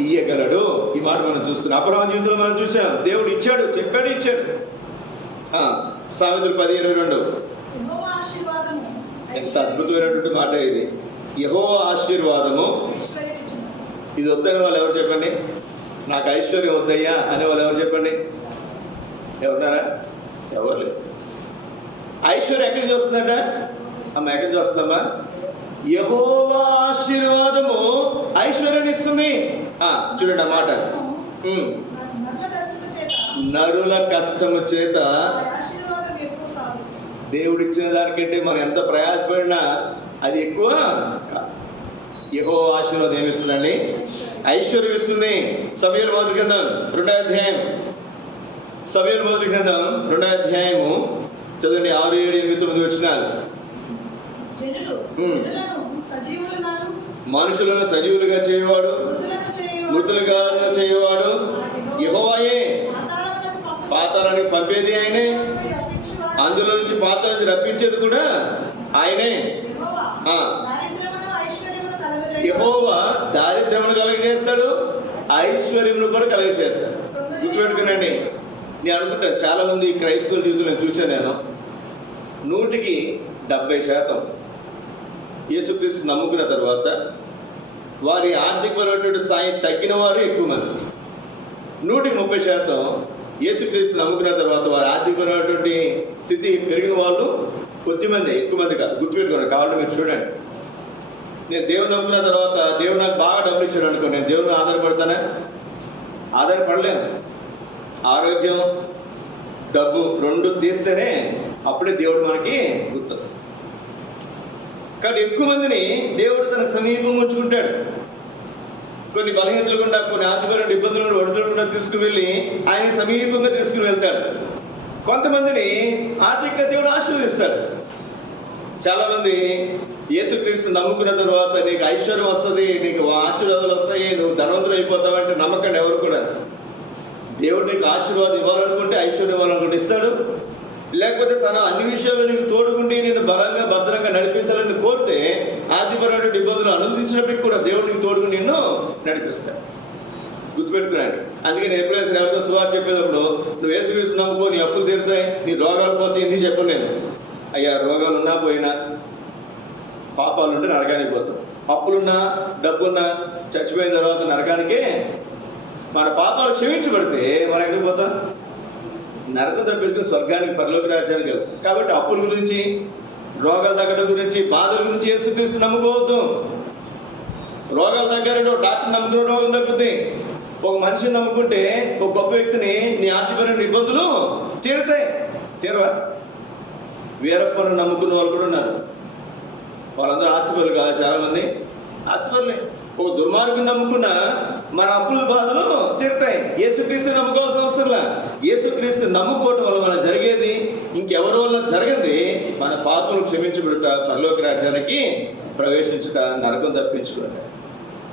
ఇయ్యగలడు. ఈ మాట మనం చూస్తున్నాం. అబ్రహాము జీవితంలో మనం చూసాం. దేవుడు ఇచ్చాడు, చెప్పాడు, ఇచ్చాడు. సామెతలు 10:22. యెహోవా ఆశీర్వాదము ఎంత అద్భుతమైనటువంటి మాట ఇది. యెహోవా ఆశీర్వాదము. ఇది వద్దని వాళ్ళు ఎవరు చెప్పండి? నాకు ఐశ్వర్యం వద్దయ్యా అనే వాళ్ళు ఎవరు చెప్పండి? ఎవరున్నారా? ఎవరు లేదు. ఐశ్వర్యం ఎక్కడి నుంచి వస్తుందట? అమ్మ ఎక్కడి నుంచి వస్తుందమ్మా? యెహోవా ఆశీర్వాదము ఐశ్వర్యాన్ని ఇస్తుంది. చూడండి ఆ మాట. నరుల కష్టము చేత దేవుడిచ్చిన దానికంటే మనం ఎంత ప్రయాసపడినా అది ఎక్కువ కాదు. యెహోవా ఆశీర్వాదం ఏమిస్తుందండి? ఐశ్వర్యం ఇస్తుంది. సమూయేలు మొదటి గ్రంథం 2వ అధ్యాయం. సమూయేలు మొదటి గ్రంథం 2వ అధ్యాయము చదవండి. 6, 7, 8, 9 వచనాలు. మనుషులను సజీవులుగా చేయవాడు, మృతులుగా చేయవాడు యెహోవాయే. పాతాళానికి పంపేది ఆయనే, అందులో నుంచి పాతాళానికి రప్పించేది కూడా ఆయనే. యెహోవా దారిద్ర్యమును కలగజేస్తాడు, ఐశ్వర్యమును కూడా కలగజేస్తాడు. గుర్తుపెట్టుకునండి. నేను అనుకుంటాను చాలా మంది క్రైస్తవుల జీవితంలో నేను చూశాను. నేను 100% యేసుక్రీస్తు నమ్ముకున్న తర్వాత వారి ఆర్థికపరమైనటువంటి స్థాయి తగ్గిన వారు ఎక్కువ మంది. 130% యేసుక్రీస్తు నమ్ముకున్న తర్వాత వారి ఆర్థికపరమైనటువంటి స్థితి పెరిగిన వాళ్ళు కొద్దిమంది, ఎక్కువ మంది కాదు. గుర్తుపెట్టుకోండి. కావాలంటే మీరు చూడండి. నేను దేవుని నమ్ముకున్న తర్వాత దేవుడు నాకు బాగా డబ్బులు ఇచ్చాడు అనుకో, నేను దేవుని ఆధారపడతానా? ఆధారపడలేను. ఆరోగ్యం, డబ్బు 2 తీస్తేనే అప్పుడే దేవుడు మనకి గుర్తొస్తుంది. కాబట్టి ఎక్కువ మందిని దేవుడు తనకు సమీపంగా ఉంచుకుంటాడు. కొన్ని బలహీనతలు గుండా, కొన్ని ఆర్థికపరమైన ఇబ్బందులు కూడా, ఒడిదులు కూడా తీసుకువెళ్ళి ఆయన సమీపంగా తీసుకుని వెళ్తాడు. కొంతమందిని ఆర్థికంగా దేవుడు ఆశీర్వదిస్తాడు. చాలా మంది యేసుక్రీస్తు నమ్ముకున్న తర్వాత నీకు ఐశ్వర్యం వస్తుంది, నీకు ఆశీర్వాదాలు వస్తాయి, నువ్వు ధనవంతులు అయిపోతావంటే నమ్మకండి ఎవరు కూడా. దేవుడు నీకు ఆశీర్వాదం ఇవ్వాలనుకుంటే, ఐశ్వర్యం ఇవ్వాలనుకుంటే ఇస్తాడు. లేకపోతే తన అన్ని విషయాల్లో నీకు తోడుకుండి నేను బలంగా భద్రంగా నడిపించాలని కోరితే ఆర్థికపరమైన ఇబ్బందులు అనుభవించినప్పటికీ కూడా దేవుడు నీకు తోడుకుని నిన్ను నడిపిస్తాడు. గుర్తుపెట్టుకున్నాను. అందుకే నేను ఎప్పుడైనా ఎవరితో సువార్త చెప్పేటప్పుడు నువ్వు యేసుక్రీస్తు నమ్ముకో, నీ అప్పులు తీరుతాయి, నీ రోగాలు పోతాయి అని చెప్పను నేను. అయ్యా, రోగాలు ఉన్నా పోయినా, పాపాలు ఉంటే నరకానికి పోతాం. అప్పులున్నా, డబ్బున్నా, చచ్చిపోయిన తర్వాత నరకానికే. మన పాపాలు క్షమించబడితే మనం ఎక్కడికి పోతాం? నరకం తప్పించుకుని స్వర్గానికి, పరలోక రాజ్యానికి వెళ్తాం. కాబట్టి అప్పుల గురించి, రోగాలు తగ్గడం గురించి, బాధల గురించి యేసుక్రీస్తు నమ్ముకోవద్దు. రోగాలు తగ్గారంటే డాక్టర్ నమ్ముకున్న రోగం తగ్గుతుంది. ఒక మనిషిని నమ్ముకుంటే, ఒక గొప్ప వ్యక్తిని, నీ ఆర్థికపరమైన ఇబ్బందులు తీరుతాయి. తీరవా? వీరప్పను నమ్ముకున్న వాళ్ళు కూడా ఉన్నారు. వాళ్ళందరూ ఆస్తిపరులు కాదు. చాలామంది ఆస్తిపరులే. ఓ దుర్మార్గుని నమ్ముకున్న మన అప్పుల బాధలు తీరుతాయి. యేసుక్రీస్తు నమ్ముకోవాల్సిన అవసరంలా. యేసుక్రీస్తు నమ్ముకోవటం వల్ల మనం జరిగేది ఇంకెవరి వల్ల జరగంది, మన పాపను క్షమించుకుంట, పరలోక రాజ్యానికి ప్రవేశించుట, నరకం తప్పించుకోవాలి.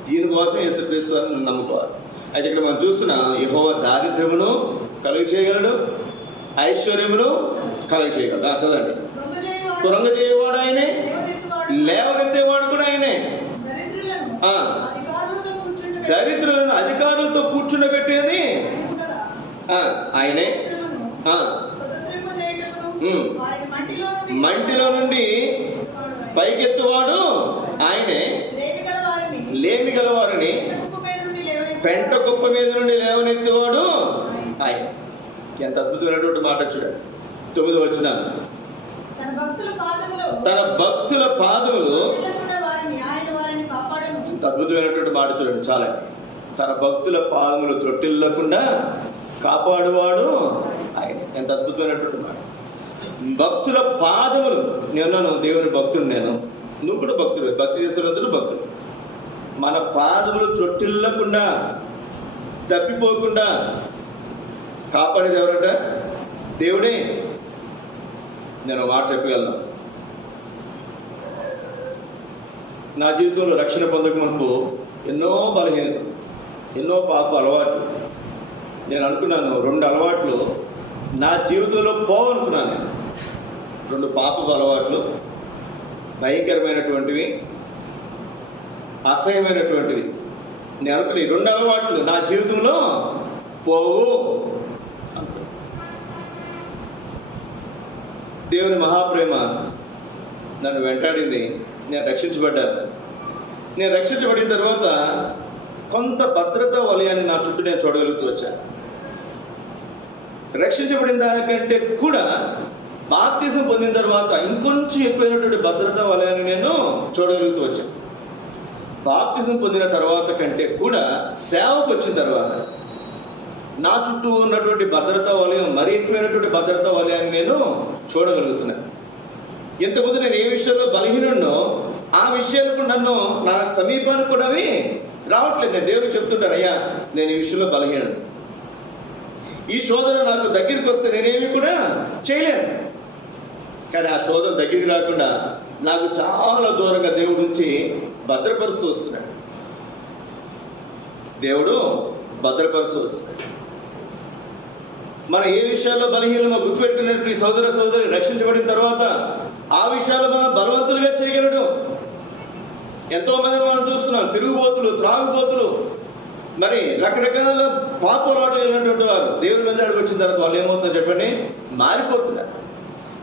దీనికోసం యేసుక్రీస్తు అని నమ్ముకోవాలి. అయితే ఇక్కడ మనం చూస్తున్నాం, యెహోవా దారిద్ర్యమును కలుగ చేయగలడు, ఐశ్వర్యమును కలుగ చేయగలడు. చదవండి. కురంగ చేయవాడు ఆయనే, లేవనెత్తేవాడు కూడా ఆయనే. దరిద్రులను అధికారులతో కూర్చుండబెట్టేది ఆయనే. మంటిలో నుండి పైకెత్తువాడు ఆయనే. లేమి గలవారిని పెంట కుప్ప మీద నుండి లేవనెత్తువాడు ఆయన. ఎంత అద్భుతమైనటువంటి మాట చూడండి. 9వ వచనం, తన భక్తుల పాదములు, అద్భుతమైనటువంటి మాట చూడండి. చాలా, తన భక్తుల పాదములు త్రొట్టిల్లకుండా కాపాడువాడు ఆయన. ఎంత అద్భుతమైనటువంటి మాట. భక్తుల పాదములు. నేను దేవుని భక్తుడు, నువ్వు కూడా భక్తుడు, భక్తి చేస్తున్నందుకు భక్తుడు. మన పాదములు త్రొట్టిల్లకుండా, తప్పిపోకుండా కాపాడేది ఎవరంట? దేవుడే. నేను మాట చెప్పగలను. నా జీవితంలో రక్షణ పొందక మునుపు ఎన్నో బలహీనతలు, ఎన్నో పాప అలవాట్లు. నేను అనుకున్నాను 2 అలవాట్లు నా జీవితంలో పోవనుకున్నాను. 2 పాపపు అలవాట్లు, భయంకరమైనటువంటివి, అసహ్యమైనటువంటివి. నేను అనుకుని 2 అలవాట్లు నా జీవితంలో పోవు. దేవుని మహాప్రేమ నన్ను వెంటాడింది. నేను రక్షించబడ్డాను. నేను రక్షించబడిన తర్వాత కొంత భద్రతా వలయాన్ని నా చుట్టూ నేను చూడగలుగుతూ వచ్చాను. రక్షించబడిన దానికంటే కూడా బాప్తిసం పొందిన తర్వాత ఇంకొంచెం ఎక్కువైనటువంటి భద్రతా వలయాన్ని నేను చూడగలుగుతూ వచ్చాను. బాప్తిసం పొందిన తర్వాత కంటే కూడా సేవకు వచ్చిన తర్వాత నా చుట్టూ ఉన్నటువంటి భద్రతా వలయం, మరీ ఎక్కువైనటువంటి భద్రతా వలయాన్ని నేను చూడగలుగుతున్నాను. ఇంతకుముందు నేను ఏ విషయంలో బలహీనున్నో ఆ విషయాలకు నన్ను నా సమీపానికి కూడా అవి రావట్లేదు. నేను దేవుడికి చెప్తుంటాను, అయ్యా నేను ఈ విషయంలో బలహీనుడు, ఈ శోధన నాకు దగ్గరికి వస్తే నేనేమి కూడా చేయలేను. కానీ ఆ శోధన దగ్గరికి రాకుండా నాకు చాలా దూరంగా దేవుడి నుంచి భద్రపరుస్తూ వస్తున్నాడు. దేవుడు భద్రపరుస్తూ వస్తున్నాడు. మనం ఏ విషయాల్లో బలహీనమో గుర్తుపెట్టుకున్నట్టు ఈ సోదర సోదరి రక్షించబడిన తర్వాత ఆ విషయాల్లో మనం బలవంతులుగా చేయగలడు. ఎంతో మంది మనం చూస్తున్నాం, తిరుగుబోతులు, త్రాగుబోతులు, మరి రకరకాల పాపరాటలు వెళ్ళినటువంటి వారు దేవుని మందిరానికి వచ్చిన తర్వాత వాళ్ళు ఏమవుతుందో చెప్పండి, మారిపోతున్నారు.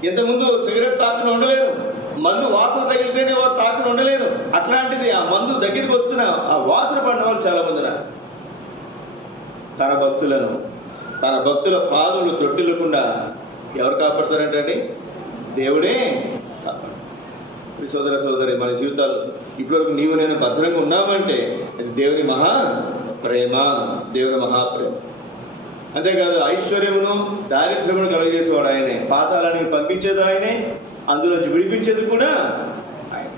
ఇంతకుముందు సిగరెట్ తాకుని ఉండలేరు, మందు వాసన తగిలితేనే వారు తాకుని ఉండలేరు. అట్లాంటిది ఆ మందు దగ్గరికి వస్తున్న ఆ వాసన పడిన వాళ్ళు చాలా మంది ఉన్నారు. తన భక్తుల పాదములు త్రొట్టిల్లకుండా ఎవరు కాపాడతారంటే దేవుడే కాపాడు. సోదర సోదరి, మన జీవితాలు ఇప్పటివరకు నీవు నేను భద్రంగా ఉన్నామంటే అది దేవుని మహా ప్రేమ, దేవుని మహాప్రేమ. అంతేకాదు ఐశ్వర్యమును దారిద్ర్యమును కలుగజేసేవాడు ఆయనే, పాతాళానికి పంపించేది ఆయనే, అందులోంచి విడిపించేది కూడా ఆయన.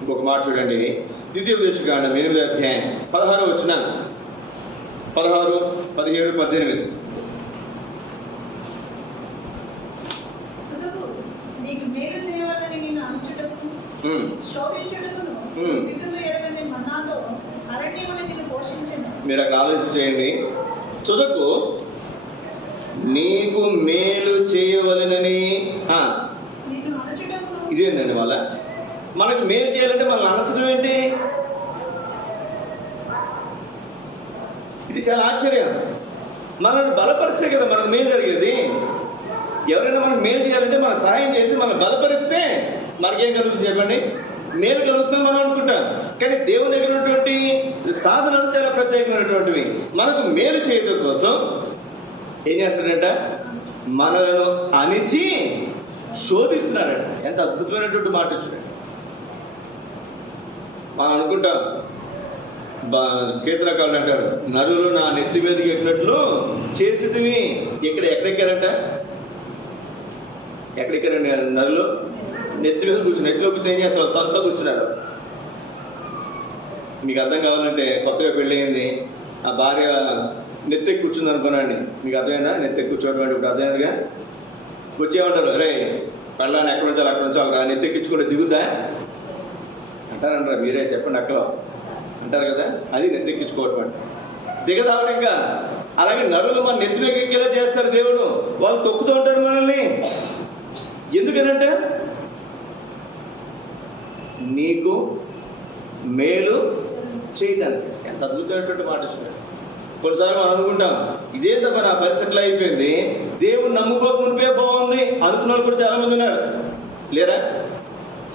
ఇంకొక మాట చూడండి, ద్వితీయోపదేశకాండం 8వ అధ్యాయం 16వ వచనం, 16, 17, 18. నీకు మేలు చేయవలని నిన్ను అంచుటకు శోధించుటకును పితరులు ఎరగని మన్నాతో అరణ్యమున నిన్ను పోషించెను. మీరు అక్కడ ఆలోచన చేయండి. తుదకు నీకు మేలు చేయవలనని నిన్ను అణచుటకును. ఇదేంటండి వాళ్ళ మనకు మేలు చేయాలంటే మనం అనచడం ఏంటి? ఇది చాలా ఆశ్చర్యం. మనల్ని బలపరిస్తే కదా మనకు మేలు జరిగేది. ఎవరైనా మనకు మేలు చేయాలంటే మనం సహాయం చేసి మనం బలపరిస్తే మనకేం కలుగుతుంది చెప్పండి? మేలు కలుగుతుందని మనం అనుకుంటాం. కానీ దేవుని దగ్గర ఉన్నటువంటి సాధనలు చాలా ప్రత్యేకమైనటువంటివి. మనకు మేలు చేయడం కోసం ఏం చేస్తాడంట? మనలను అణిచి శోధిస్తున్నాడంట. ఎంత అద్భుతమైనటువంటి మాట చూడండి. మనం అనుకుంటాం, కీర్తనకారుడు అంటాడు, నరులు నా నెత్తి మీదకి ఎక్కినట్లు చేసిదివి. ఎక్కడెక్కారంట? ఎక్కడెక్కారండి నరులు? నెత్తి మీద కూర్చుని, నెత్తిలో కూర్చొని ఏం చేస్తారు? తనతో కూర్చున్నారు. మీకు అర్థం కావాలంటే కొత్తగా పెళ్ళయింది, ఆ భార్య నెత్తెక్కి కూర్చుంది అనుకున్నాండి. మీకు అర్థమైందా? నెత్తెక్కి కూర్చోవడం అంటే ఇప్పుడు అర్థమైందిగా. వచ్చేమంటారు, అరే పెళ్ళాన్ని ఎక్కడ ఉంచాలి అక్కడ ఉంచాలి రా, నెత్తెక్కించుకుంటే దిగుద్దా అంటారంటారా? మీరే చెప్పండి, అక్కలో అంటారు కదా. అది నెత్తెక్కించుకోవటం అంటే దిగదావడం. ఇంకా అలాగే నరులు మన నెత్తినెక్కేలా చేస్తారు దేవుడు. వాళ్ళు తొక్కుతూ ఉంటారు మనల్ని. ఎందుకనంటే నీకు మేలు చేయడానికి. ఎంత అద్భుతమైనటువంటి మాట ఇస్తున్నాడు. కొన్నిసార్లు మనం అనుకుంటాం, ఇదేంటమ్మా నా పరిస్థితిలో అయిపోయింది, దేవుడు నమ్ముకోక మునిపే బాగుంది అనుకున్న వాళ్ళు కూడా చాలా మంది ఉన్నారు. లేరా?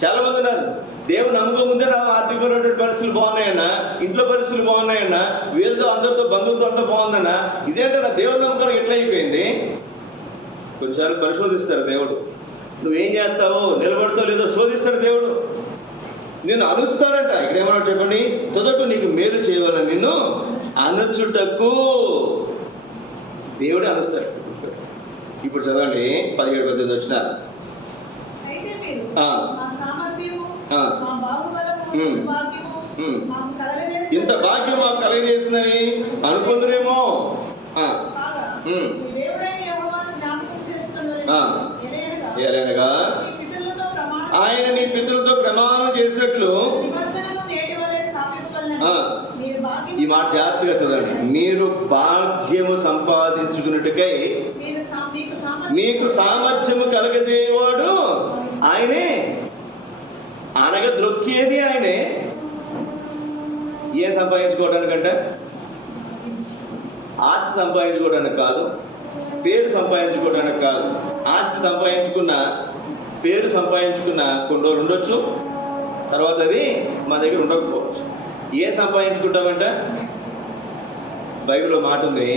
చాలా మంది ఉన్నారు. దేవుడు నమ్ముకోముందే నా ఆర్థికపరమైనటువంటి పరిస్థితులు బాగున్నాయన్నా, ఇంట్లో పరిస్థితులు బాగున్నాయన్నా, వీళ్ళతో అందరితో బంధువులతో అంతా బాగుందన్నా, ఇదేంటన్నా దేవుడు నమ్మకం ఎట్లా అయిపోయింది? కొన్నిసార్లు పరిశోధిస్తాడు దేవుడు. నువ్వేం చేస్తావో, నిలబడతావు లేదో శోధిస్తాడు దేవుడు. నిన్ను అనుస్తాడంట. ఇక్కడ ఏమన్నా చెప్పండి, తొదట నీకు మేలు చేయాలని నిన్ను అనచుటకు దేవుడే అనుస్తాడు. ఇప్పుడు చదవండి 17-18 వచ్చిన. అయితే మీరు ఆ. మా సామర్థ్యము, ఆ. మా బాహుబలము, భాగ్యము మాకు కలగజేసి ఇంత భాగ్యం మాకు కలిగజేసిందని అనుకుందరేమో. కాగా మీ దేవుడైన యెహోవాను జ్ఞాపకం చేసుకొనుడి. ఆ. ఎలయనగా ఎలాగనగా నీ పితరులతో ప్రమాణం ఆయన నీ పితరులతో ప్రమాణం చేసినట్లు. నిబంధనను నేటి వలె స్థాపింపవలెనని ఆ. మీరు భాగ్యము ఈ మాట జాగ్రత్తగా చదవండి. మీరు భాగ్యము సంపాదించుకున్నట్టుకై మీకు మీకు సామర్థ్యము కలగజేయవాడు ఆయనే. అనగా ద్రొక్కేది ఆయనే. ఏ సంపాదించుకోవడానికంటే ఆస్తి సంపాదించుకోవడానికి కాదు, పేరు సంపాదించుకోవడానికి కాదు. ఆస్తి సంపాదించుకున్న, పేరు సంపాదించుకున్న కొన్ని రోజులు ఉండొచ్చు, తర్వాత అది మా దగ్గర ఉండకపోవచ్చు. ఏ సంపాదించుకుంటామంటే బైబిల్లో మాట ఉంది,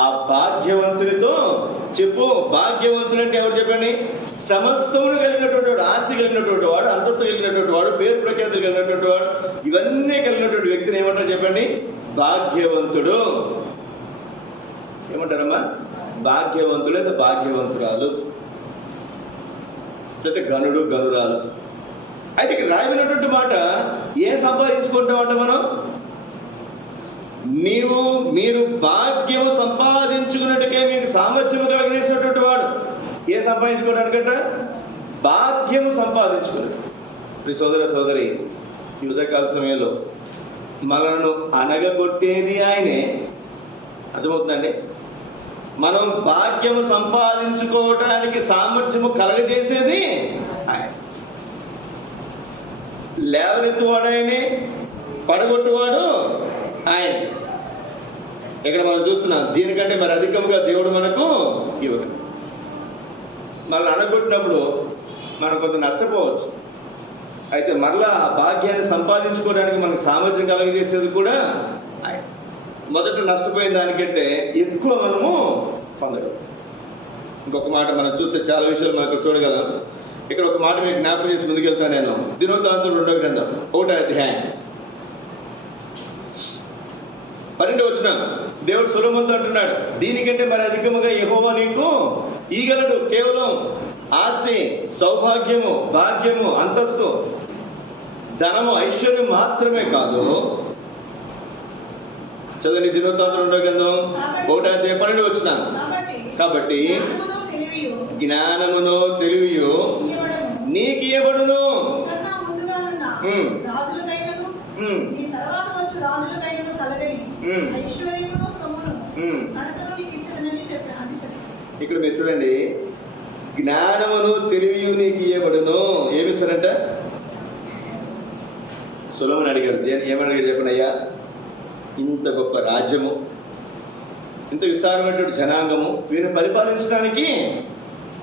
ఆ భాగ్యవంతునితో చెప్పు. భాగ్యవంతులు అంటే ఎవరు చెప్పండి? సమస్తమును కలిగినటువంటి వాడు, ఆస్తి కలిగినటువంటి వాడు, అంతస్తు కలిగినటువంటి వాడు, పేరు ప్రఖ్యాతులు కలిగినటువంటి వాడు, ఇవన్నీ కలిగినటువంటి వ్యక్తిని ఏమంటారు చెప్పండి? భాగ్యవంతుడు. ఏమంటారమ్మా? భాగ్యవంతుడు లేదా భాగ్యవంతురాలు, లేదా గనుడు గనురాలు. అయితే ఇక్కడ రాయబడినటువంటి మాట, ఏం సంపాదించుకుంటామంట మనం? మీరు భాగ్యము సంపాదించుకున్నట్టుకే మీకు సామర్థ్యము కలగజేసినటువంటి వాడు. ఏ సంపాదించుకోవడానికంట? భాగ్యము సంపాదించుకున్నాడు. మీ సోదర సోదరి, ఈ ఉదయకాల సమయంలో మనను అనగగొట్టేది ఆయనే. అర్థమవుతుందండి? మనం భాగ్యము సంపాదించుకోవటానికి సామర్థ్యము కలగజేసేది ఆయన. లేవనెత్తువాడు ఆయనే, పడగొట్టువాడు ఆయన. ఇక్కడ మనం చూస్తున్నాం, దీనికంటే మరి అధికంగా దేవుడు మనకు ఇవ్వదు. మళ్ళీ అనగొట్టినప్పుడు మనం కొంత నష్టపోవచ్చు. అయితే మరలా ఆ భాగ్యాన్ని సంపాదించుకోవడానికి మనకు సామర్థ్యం కలగజేసేది కూడా ఆయన. మొదట నష్టపోయిన దానికంటే ఎక్కువ మనము పొందగలం. ఇంకొక మాట మనం చూస్తే చాలా విషయాలు మనకు చూడగలం. ఇక్కడ ఒక మాట మీకు జ్ఞాపకం చేసి ముందుకెళ్తాను నేను. దినవృత్తాంతం 2వ గ్రంథం 1వ అధ్యాయం 12వ వచనం. దేవుడు సొలొమోనుతో అంటున్నాడు, దీనికంటే మరి అధికముగా యెహోవా నీకు ఈగలడు. కేవలం ఆస్తి, సౌభాగ్యము, భాగ్యము, అంతస్తు, ధనము, ఐశ్వర్యం మాత్రమే కాదు. చదువుని దినవృత్తాంతం 2వ గ్రంథం 1వ అధ్యాయం 12వ వచనం. కాబట్టి జ్ఞానమును తెలివియు నీకు ఇవ్వబడును. ఇక్కడ మీరు చూడండి, జ్ఞానమును తెలివియు నీకు ఇవ్వబడును. ఏమిస్తారంట? సొలొమోను అడిగాడు. ఏమని అడిగాడు చెప్పండి అయ్యా? ఇంత గొప్ప రాజ్యము, ఇంత విస్తారమైనటువంటి జనాంగము, వీరిని పరిపాలించడానికి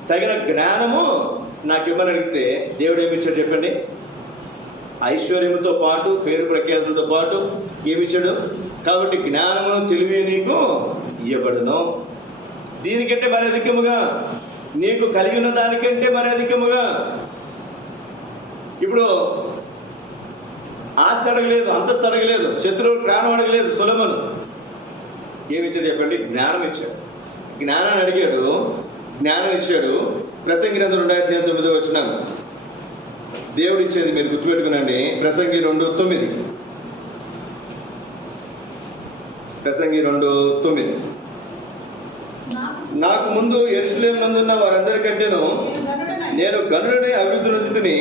తగిన జ్ఞానము నాకు ఇవ్వని అడిగితే దేవుడు ఏమిచ్చాడు చెప్పండి? ఐశ్వర్యముతో పాటు, పేరు ప్రఖ్యాతులతో పాటు ఏమిచ్చాడు? కాబట్టి జ్ఞానమును తెలివి నీకు ఇవ్వబడును. దీనికంటే మరి అధికముగా, నీకు కలిగి ఉన్న దానికంటే మరి అధికముగా. ఇప్పుడు ఆస్తి అడగలేదు, అంతస్తు అడగలేదు, శత్రువులు ప్రాణం అడగలేదు సొలొమోను. ఏమిచ్చాడు చెప్పండి? జ్ఞానం ఇచ్చాడు. జ్ఞానాన్ని అడిగాడు, జ్ఞానం ఇచ్చాడు. ప్రసంగి గ్రంథం 2వ అధ్యాయం 9వ వచనం. దేవుడు ఇచ్చేది మీరు గుర్తుపెట్టుకునండి. ప్రసంగి 2:9. ప్రసంగి 2:9. నాకు ముందు యెరూషలేము నందున్న వారందరికంటేను నేను గనుడనే అభివృద్ధి నొందుతుని.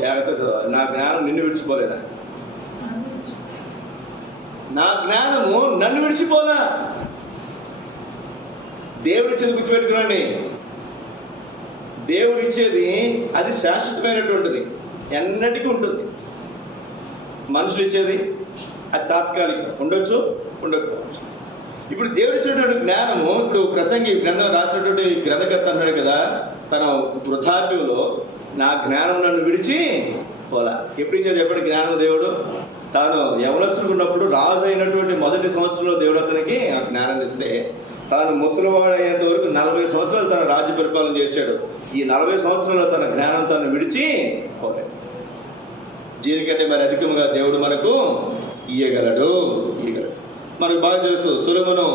జాగ్రత్త చదవాలి. నా జ్ఞానం నిన్ను విడిచిపోలేదా? నా జ్ఞానము నన్ను విడిచిపోనా? దేవుడిచ్చేది గుర్తుపెట్టుకురండి. దేవుడిచ్చేది అది శాశ్వతమైనటువంటిది, ఎన్నటికీ ఉంటుంది. మనుషులు ఇచ్చేది అది తాత్కాలికం, ఉండొచ్చు ఉండకపోవచ్చు. ఇప్పుడు దేవుడు ఇచ్చినటువంటి జ్ఞానము, ఇప్పుడు ప్రసంగి గ్రంథం రాసినటువంటి గ్రంథకర్త అన్నాడు కదా, తన వృద్ధాప్యంలో నా జ్ఞానం నన్ను విడిచి పోలా. ఎప్పుడు ఇచ్చాడు చెప్పండి జ్ఞానం దేవుడు? తాను యవనస్తుడు ఉన్నప్పుడు రాజు అయినటువంటి మొదటి సంవత్సరంలో దేవుడు అతనికి ఆ జ్ఞానం ఇస్తే, తాను ముసలివాడు అయ్యేంత వరకు 40 సంవత్సరాలు తన రాజ్య పరిపాలన చేశాడు. ఈ 40 సంవత్సరాల్లో తన జ్ఞానం తను విడిచి పోలేదు. దీనికంటే మరి అధికముగా దేవుడు మనకు ఇయ్యగలడు. మనకు బాగా తెలుసు, సొలొమోను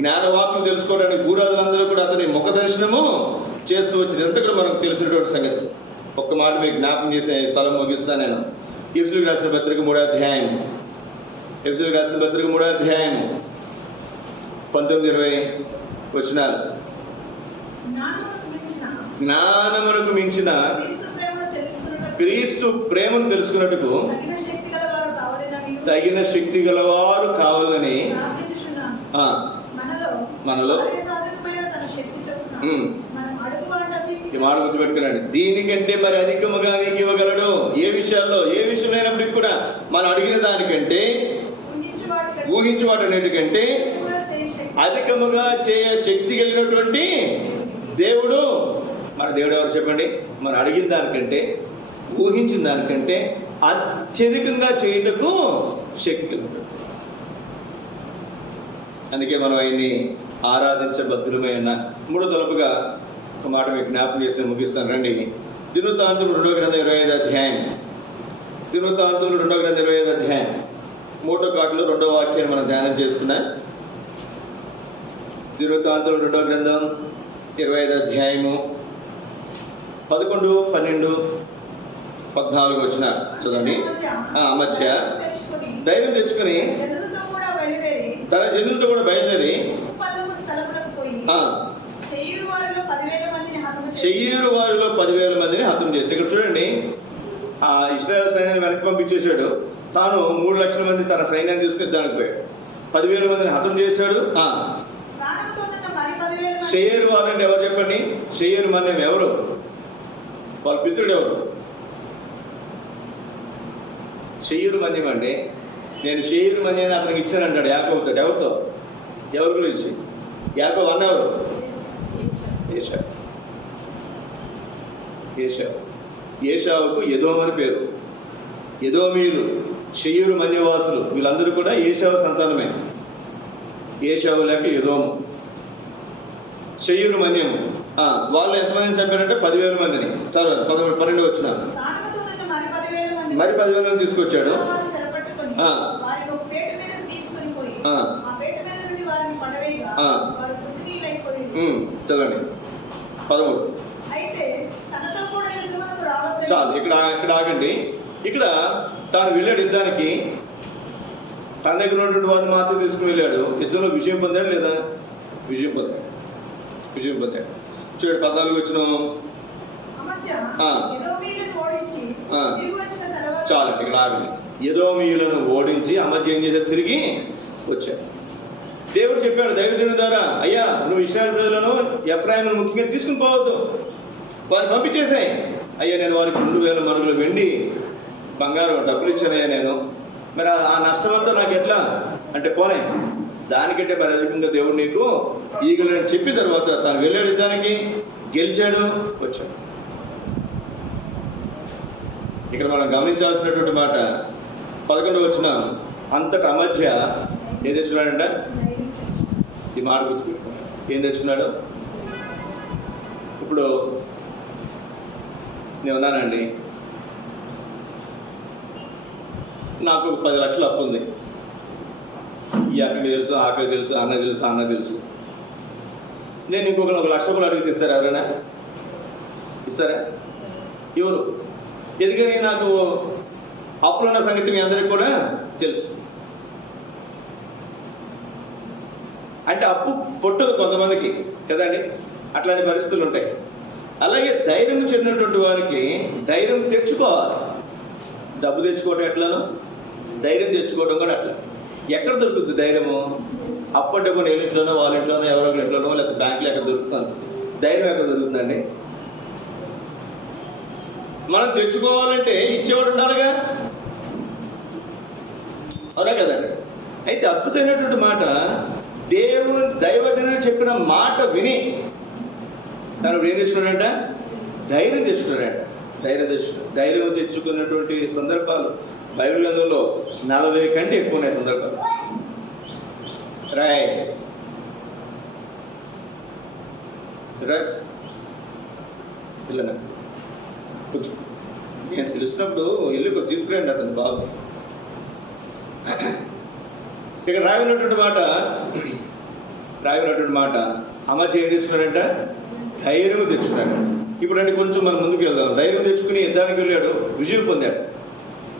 జ్ఞానవాక్యం తెలుసుకోవడానికి భూరాజులందరూ కూడా అతని ముఖ దర్శనము చేస్తూ వచ్చింది. ఎంత కూడా మనకు తెలిసినటువంటి సంగతి. ఒక్క మాట మీకు జ్ఞాపకం చేసిన స్థలం ముగిస్తాను నేను. ఎఫెసీయులకు రాసిన పత్రిక 3వ అధ్యాయం. ఎఫెసీయులకు రాసిన పత్రిక 3వ అధ్యాయం 19-20 వచనాలు. జ్ఞానమునకు మించిన క్రీస్తు ప్రేమను తెలుసుకున్నట్టుకు తగిన శక్తి గలవారు కావాలని మనలో ఈ మాట గుర్తుపెట్టుకున్నాడు. దీనికంటే మరి అధికముగా నీకు ఇవ్వగలడు. ఏ విషయాల్లో, ఏ విషయమైనప్పటికీ కూడా మనం అడిగిన దానికంటే, ఊహించు వాటన్నిటికంటే అధికముగా చేయ శక్తి కలిగినటువంటి దేవుడు మన దేవుడు. ఎవరు చెప్పండి? మనం అడిగిన దానికంటే, ఊహించిన దానికంటే అత్యధికంగా చేయుటకు శక్తి కలిగినటువంటి. అందుకే మనం ఆయన్ని ఆరాధించబద్ధులమైన. మూడో తలుపుగా ఒక మాట మీకు జ్ఞాపకం చేస్తే ముగిస్తాను రండి. దినవృత్తాంతములు 2వ గ్రంథం 25వ అధ్యాయం. దినవృత్తాంతములు 2వ గ్రంథం 25వ అధ్యాయం 3వ కార్డులో 2వ వాక్యాన్ని మనం ధ్యానం చేస్తున్నాం. దినవృత్తాంతములు 2వ గ్రంథం 25వ అధ్యాయము 11, 12, 14 వచ్చిన చదవండి. మధ్య ధైర్యం తెచ్చుకుని తన జనులతో కూడా బయలుదేరి షెయ్యూరు వారిలో 10,000 మందిని హతం చేస్తే, ఇక్కడ చూడండి, ఆ ఇశ్రాయేలు సైన్యాన్ని వెనక్కి పంపించేశాడు. తాను 3 లక్షల మంది తన సైన్యాన్ని తీసుకుని దానికి పోయాడు. 10,000 మందిని హతం చేశాడు. షెయ్యూరు వారు అంటే ఎవరు చెప్పండి? షెయ్యూరు మన్యం ఎవరు? వాళ్ళ పితృడు ఎవరు? షెయ్యూరు మన్యం అంటే, నేను షెయ్యూరు మన్యాన్ని అతనికి ఇచ్చానంటాడు యాకోబుతో. ఎవరితో? ఎవరి గురించి? యాకోబు అన్నవారు ఏశావుకు ఎదోము అని పేరు. ఎదోమీయులు, షెయ్యూరు మన్యవాసులు, వీళ్ళందరూ కూడా ఏశావు సంతానమే. ఏశావు లేక ఎదోము, షెయ్యూరు మన్యము. వాళ్ళు ఎంతమందిని చంపారంటే 10,000 మందిని. చాలా 12 వచ్చిన మరి 10,000 మంది తీసుకొచ్చాడు. చదవండి 13. చాలు, ఇక్కడ ఆగండి. ఇక్కడ తాను వెళ్ళాడు యుద్ధానికి. తన దగ్గర ఉన్నటువంటి వారిని మాత్రం తీసుకుని వెళ్ళాడు. యుద్ధంలో విజయం పొందాడు లేదా? విజయం పొందాడు. చూడండి 14 వచ్చిన. చాలు, ఇక్కడ ఆగండి. ఎదోమీయులను ఓడించి అమధ్య ఏం చేశాడు? తిరిగి వచ్చాడు. దేవుడు చెప్పాడు దైవజనుడి ద్వారా, అయ్యా నువ్వు ఇశ్రాయేలు ప్రజలను, ఎఫ్రాయిమును ముఖ్యంగా తీసుకుని పోవద్దు, వారిని పంపించేసాయి. అయ్యా నేను వారికి 2,000 మణుగులు వెండి బంగారం డబ్బులు ఇచ్చానయ్యా నేను. మరి ఆ నష్టం అంతా నాకు ఎట్లా అంటే, పోనే దానికంటే మరి అధికంగా దేవుడు నీకు ఈగలని చెప్పిన తర్వాత తాను వెళ్ళాడు యుద్ధానికి, గెలిచాడు, వచ్చాడు. ఇక్కడ మనం గమనించాల్సినటువంటి మాట 11 వచ్చిన. అంతటా అమధ్య ఏం తెచ్చున్నాడంట? ఈ మాట గుర్తుపెట్టుకున్నాడు. ఏం తెచ్చున్నాడు? ఇప్పుడు నేను ఉన్నానండి, నాకు 10 లక్షలు అప్పు ఉంది. ఈ అక్కడికి తెలుసు, ఆకలి తెలుసు, అన్న తెలుసు. నేను ఇంకొకరు ₹1,00,000 అడిగితే ఇస్తారా? ఎవరైనా ఇస్తారా? ఎవరు? ఎందుకని? నాకు అప్పులున్న సంగతి మీ అందరికీ కూడా తెలుసు. అంటే అప్పు పుట్టదు కొంతమందికి కదండి, అట్లాంటి పరిస్థితులు ఉంటాయి. అలాగే ధైర్యం చెందినటువంటి వారికి ధైర్యం తెచ్చుకోవాలి. డబ్బు తెచ్చుకోవడం ఎట్లానో ధైర్యం తెచ్చుకోవడం కూడా అట్లా. ఎక్కడ దొరుకుతుంది ధైర్యము? అప్పటి కొన్ని ఇంట్లోనో, వాళ్ళ ఇంట్లోనో, ఎవరో ఇంట్లోనో, లేకపోతే బ్యాంకులో ఎక్కడ దొరుకుతాను? ధైర్యం ఎక్కడ దొరుకుతుందండి? మనం తెచ్చుకోవాలంటే ఇచ్చేవాడు ఉండాలిగా, అవునా కదండి? అయితే అద్భుతమైనటువంటి మాట, దేవుని దైవజనుడు చెప్పిన మాట విని తను ఏం తెచ్చుకున్నాడంట? ధైర్యం తెచ్చుకున్నాడంట. ధైర్యం తెచ్చుకున్నటువంటి సందర్భాలు బైబిల్ గ్రంథంలో 40 కంటే ఎక్కువ ఉన్నాయి సందర్భాలు. రైట్ ఇలా కొంచెం నేను పిలిచినప్పుడు ఇల్లు కొంచెం తీసుకురండి అతను బాబు. ఇక రాయనటువంటి మాట అమ్మ ఏం తెచ్చుకున్నాడంట? ధైర్యం తెచ్చుకున్నాడు. ఇప్పుడు అండి కొంచెం మనం ముందుకు వెళ్దాం. ధైర్యం తెచ్చుకుని యుద్ధానికి వెళ్ళాడు, విజయం పొందాడు.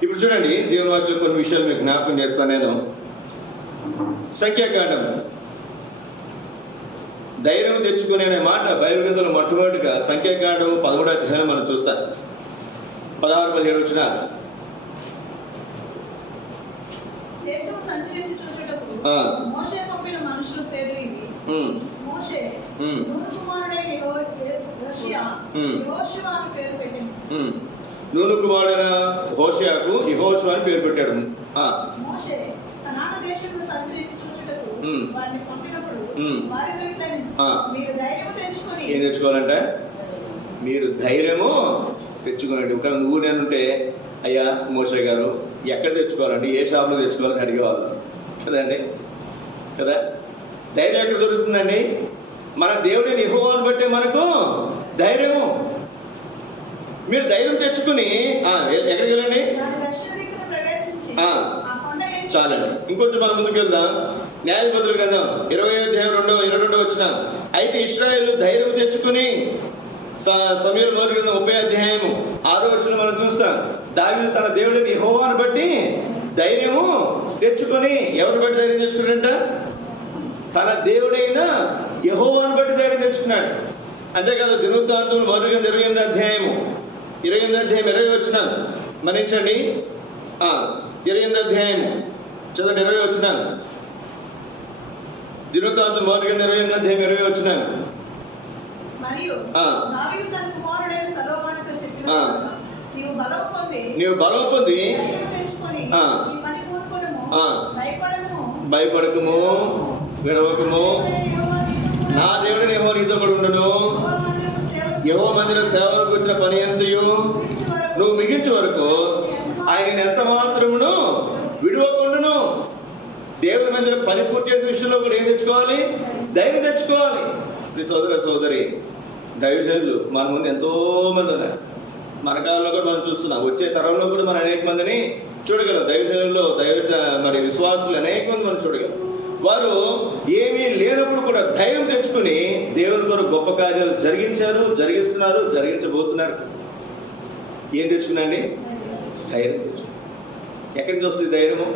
ఇప్పుడు చూడండి, దేవుని వాక్యంలో కొన్ని విషయాలు మీకు జ్ఞాపకం చేస్తాను నేను. సంఖ్యాకాండం ధైర్యం తెచ్చుకునే మాట బైబిల్ గ్రంథంలో మొట్టమొదటిగా సంఖ్యాకాండం 13వ అధ్యాయం మనం చూస్తాం. 16-17 వచ్చిన దేశము సంచరించి చూచుటకు మోషే పంపిన మనుషుల పేర్లు ఇవి. మోషే నూను కుమారుడైన యెహోషువ అని పేరు పెట్టింది. నూను కుమారుడైన హోషేయకు యెహోషువ అని పేరు పెట్టాడు. మోషే కనాను దేశంలో సంచరించి చూచుటకు వారిని పంపినప్పుడు వారితో ఇట్లా, మీరు ధైర్యము తెచ్చుకొని. ఏం తెచ్చుకోవాలంటే? మీరు ధైర్యము తెచ్చుకోనండి. ఒక నువ్వు నేనుంటే, అయ్యా మోషే గారు ఎక్కడ తెచ్చుకోవాలండి, ఏ షాప్లో తెచ్చుకోవాలని అడిగేవాళ్ళు కదండి, కదా? ధైర్యం ఎక్కడ దొరుకుతుందండి? మన దేవుడిని యెహోవాను బట్టే మనకు ధైర్యము. మీరు ధైర్యం తెచ్చుకుని ఎక్కడికి వెళ్ళండి? చాలండి. ఇంకొంచెం మనం ముందుకు వెళ్దాం. న్యాయాధిపతుల గ్రంథం 20వ అధ్యాయం 22 వచ్చిన, అయితే ఇశ్రాయేలు ధైర్యం తెచ్చుకుని, సమూయేలు మొదటి గ్రంథం 30వ అధ్యాయం 6వ వచనం మనం చూస్తాం. దావీదు తన దేవుడిని యెహోవాను బట్టి ధైర్యము తెచ్చుకొని, ఎవరు బట్టి ధైర్యం తెచ్చుకున్నాడంట? తన దేవుడైన యెహోవాను బట్టి ధైర్యం తెచ్చుకున్నాడు. అంతేకాదు దినవృత్తాంతములు మొదటి గ్రంథం 28వ అధ్యాయం 20 వచ్చిన మన్నించండి, 28వ అధ్యాయం చదవండి, 20 వచ్చిన దినవృత్తాంతములు మొదటి గ్రంథం 28వ అధ్యాయం 20 వచ్చిన. మరియు దావీదు తన కుమారుడైన సొలొమోనుతో చెప్పిన, నీవు బలం పొంది భయపడకము, విడవకము, నా దేవుడిని యెహోవా నీతో కూడా ఉండును, యెహోవా మందిరం సేవకు వచ్చిన పని ఎంతయు నువ్వు మిగించే వరకు ఆయన ఎంత మాత్రమును విడువకుండును. దేవుని మందిరం పని పూర్తి చేసే విషయంలో కూడా ఏం తెచ్చుకోవాలి? ధైర్యం తెచ్చుకోవాలి. సోదరి దైవజనులు మన ముందు ఎంతో మంది ఉన్నారు. మన కాలంలో కూడా మనం చూస్తున్నాం, వచ్చే తరంలో కూడా మనం అనేక మందిని చూడగలం. దైవజనుల్లో మరి విశ్వాసులు అనేక మంది మనం చూడగలం. వారు ఏమీ లేనప్పుడు కూడా ధైర్యం తెచ్చుకుని దేవుని కొరకు గొప్ప కార్యాలు జరిగించారు, జరిగిస్తున్నారు, జరిగించబోతున్నారు. ఏం తెచ్చుకున్నాండి? ధైర్యం తెచ్చుకున్నారు. ఎక్కడి నుంచి వస్తుంది ధైర్యము?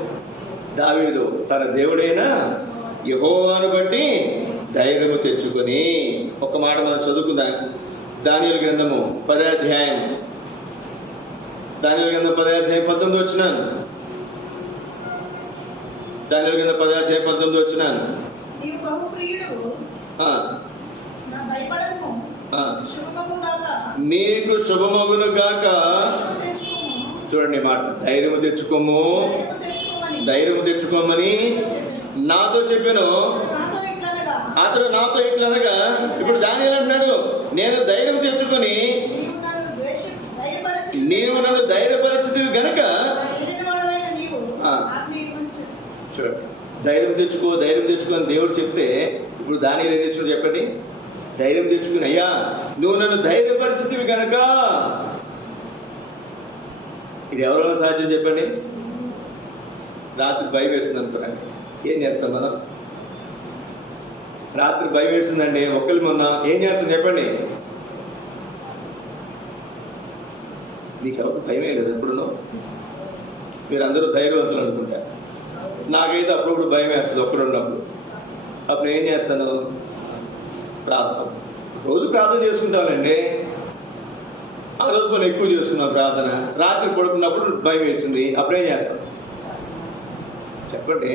దావీదు తన దేవుడైన యెహోవాను బట్టి ధైర్యము తెచ్చుకొని. ఒక మాట మనం చదువుకుందాం. దానియేలు గ్రంథము 10వ అధ్యాయం, దానియేలు గ్రంథం 10వ అధ్యాయం 19 వచ్చిన, దానియేలు గ్రంథం 10వ అధ్యాయం 19 వచ్చిన, నీకు శుభమగును గాక. చూడండి మాట, ధైర్యము తెచ్చుకోము, ధైర్యము తెచ్చుకోమని నాతో చెప్పాను. అతడు నాతో ఇట్లనగా, ఇప్పుడు దానియేలు అంటున్నాడు, నేను ధైర్యం తెచ్చుకొని నీవు నన్ను ధైర్యపరిచితివి గనక. చూడండి, ధైర్యం తెచ్చుకో, ధైర్యం తెచ్చుకొని దేవుడు చెప్తే, ఇప్పుడు దానియేలు ఏం తెచ్చుకో చెప్పండి? ధైర్యం తెచ్చుకుని, అయ్యా నువ్వు నన్ను ధైర్యపరిచితివి గనక. ఇది ఎవరైనా సాధ్యం చెప్పండి? రాత్రి భయం వేస్తుంది అనుకోండి, ఏం చేస్తాం మనం? రాత్రి భయం వేసిందండి. ఒక్కరి మొన్న ఏం చేస్తుంది చెప్పండి? మీకు ఎవరు భయం లేదు ఎప్పుడునో? మీరు అందరూ ధైర్యవంతులు అనుకుంటా. నాకైతే అప్పుడప్పుడు భయం వేస్తుంది ఒక్కడు ఉన్నప్పుడు. అప్పుడు ఏం చేస్తాను? ప్రార్థన. రోజు ప్రార్థన చేసుకుంటానండి. ఆ రోజు పని ఎక్కువ చేసుకున్నాం ప్రార్థన. రాత్రి పడుకున్నప్పుడు భయం వేసింది, అప్పుడేం చేస్తాను చెప్పండి?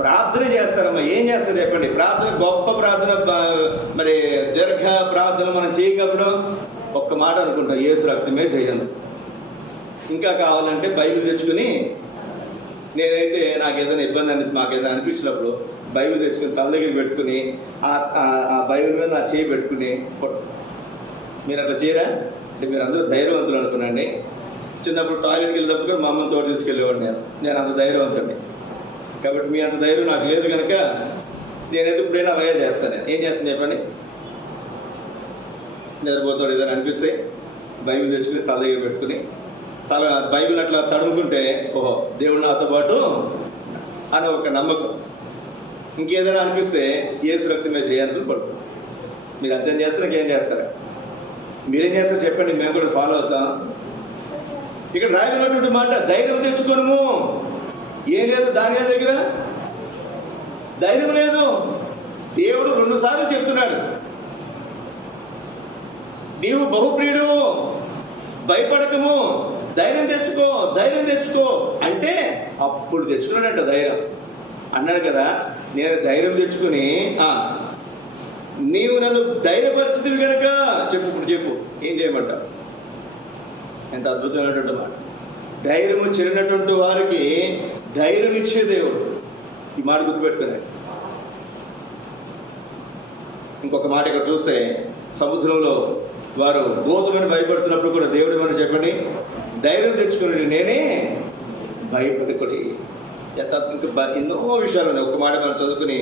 ప్రార్థన చేస్తారమ్మా. ఏం చేస్తారు చెప్పండి? ప్రార్థన గొప్ప ప్రార్థన, మరి దీర్ఘ ప్రార్థన మనం చేయగలడం ఒక్క మాట అనుకుంటాం, యేసు రక్తమే చేయను. ఇంకా కావాలంటే బైబిల్ తెచ్చుకుని, నేనైతే నాకు ఏదైనా ఇబ్బంది మాకు ఏదైనా అనిపించినప్పుడు బైబిల్ తెచ్చుకుని తల దగ్గర పెట్టుకుని ఆ బైబిల్ మీద నా చేయి పెట్టుకుని. మీరు అట్లా చేయరా? అంటే మీరు అందరూ ధైర్యవంతులు అనుకున్నాండి. చిన్నప్పుడు టాయిలెట్కి వెళ్ళినప్పుడు మా అమ్మని తోడు తీసుకెళ్ళేవాడు. నేను అంత ధైర్యవంతుడిని. కాబట్టి మీ అంత ధైర్యం నాకు లేదు కనుక నేనైతే ఇప్పుడైనా అలాగే చేస్తాను. ఏం చేస్తాను చెప్పండి? నిద్రపోతాడు ఏదైనా అనిపిస్తే బైబిల్ తెచ్చుకుని తల దగ్గర పెట్టుకుని బైబిల్ అట్లా తడుముకుంటే, ఓహో దేవుడు నాతో పాటు అని ఒక నమ్మకం. ఇంకేదైనా అనిపిస్తే యేసు రక్తమే చేయాలని పడుతుంది. మీరు అర్థం చేస్తే నాకేం చేస్తారా? మీరేం చేస్తారు చెప్పండి, మేము కూడా ఫాలో అవుతాం. ఇక్కడ రాయబడినటువంటి మాట, ధైర్యం తెచ్చుకోను. ఏం లేదు దానియేలు దగ్గర ధైర్యం లేదు. దేవుడు 2 సార్లు చెప్తున్నాడు, నీవు బహుప్రియుడు, భయపడకము, ధైర్యం తెచ్చుకో, ధైర్యం తెచ్చుకో అంటే అప్పుడు తెచ్చుకున్నాడంట ధైర్యం. అన్నాడు కదా, నేను ధైర్యం తెచ్చుకుని నీవు నన్ను ధైర్యపరిచితివి కనుక చెప్పు. ఇప్పుడు చెప్పు ఏం చేయమంట? ఎంత అద్భుతమైనటువంటి మాట. ధైర్యము చెడినటువంటి వారికి ధైర్యం ఇచ్చే దేవుడు. ఈ మాట గుర్తుపెట్టుకున్నాడు. ఇంకొక మాట ఇక్కడ చూస్తే, సముద్రంలో వారు భూతమని భయపడుతున్నప్పుడు కూడా దేవుడు ఏమని చెప్పండి? ధైర్యం తెచ్చుకుని నేనే భయపడుకుని. ఇంకా ఎన్నో విషయాలు ఉన్నాయి. ఒక మాట మనం చదువుకుని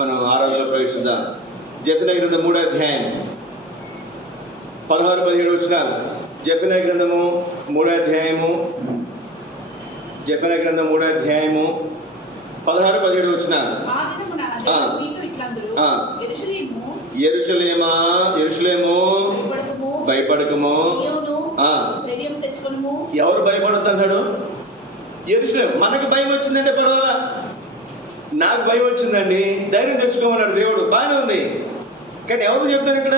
మనం ఆరాధనలో ప్రవేశిద్దాం. జెఫెన్యా గ్రంథం 3వ అధ్యాయం 16-17 వచనాలు. జెఫెన్యా గ్రంథము 3వ అధ్యాయము, జెఫెన్యా గ్రంథం 3వ అధ్యాయము 16-17 వచనాలు. యెరూషలేమా, యెరూషలేము భయపడకము. ఎవరు భయపడతాడు? యెరూషలేము. మనకి భయం వచ్చిందంటే పర్వాలా, నాకు భయం వచ్చిందండి, ధైర్యం తెచ్చుకోమన్నాడు దేవుడు, బాగానే ఉంది. కానీ ఎవరు చెప్తారు ఇక్కడ?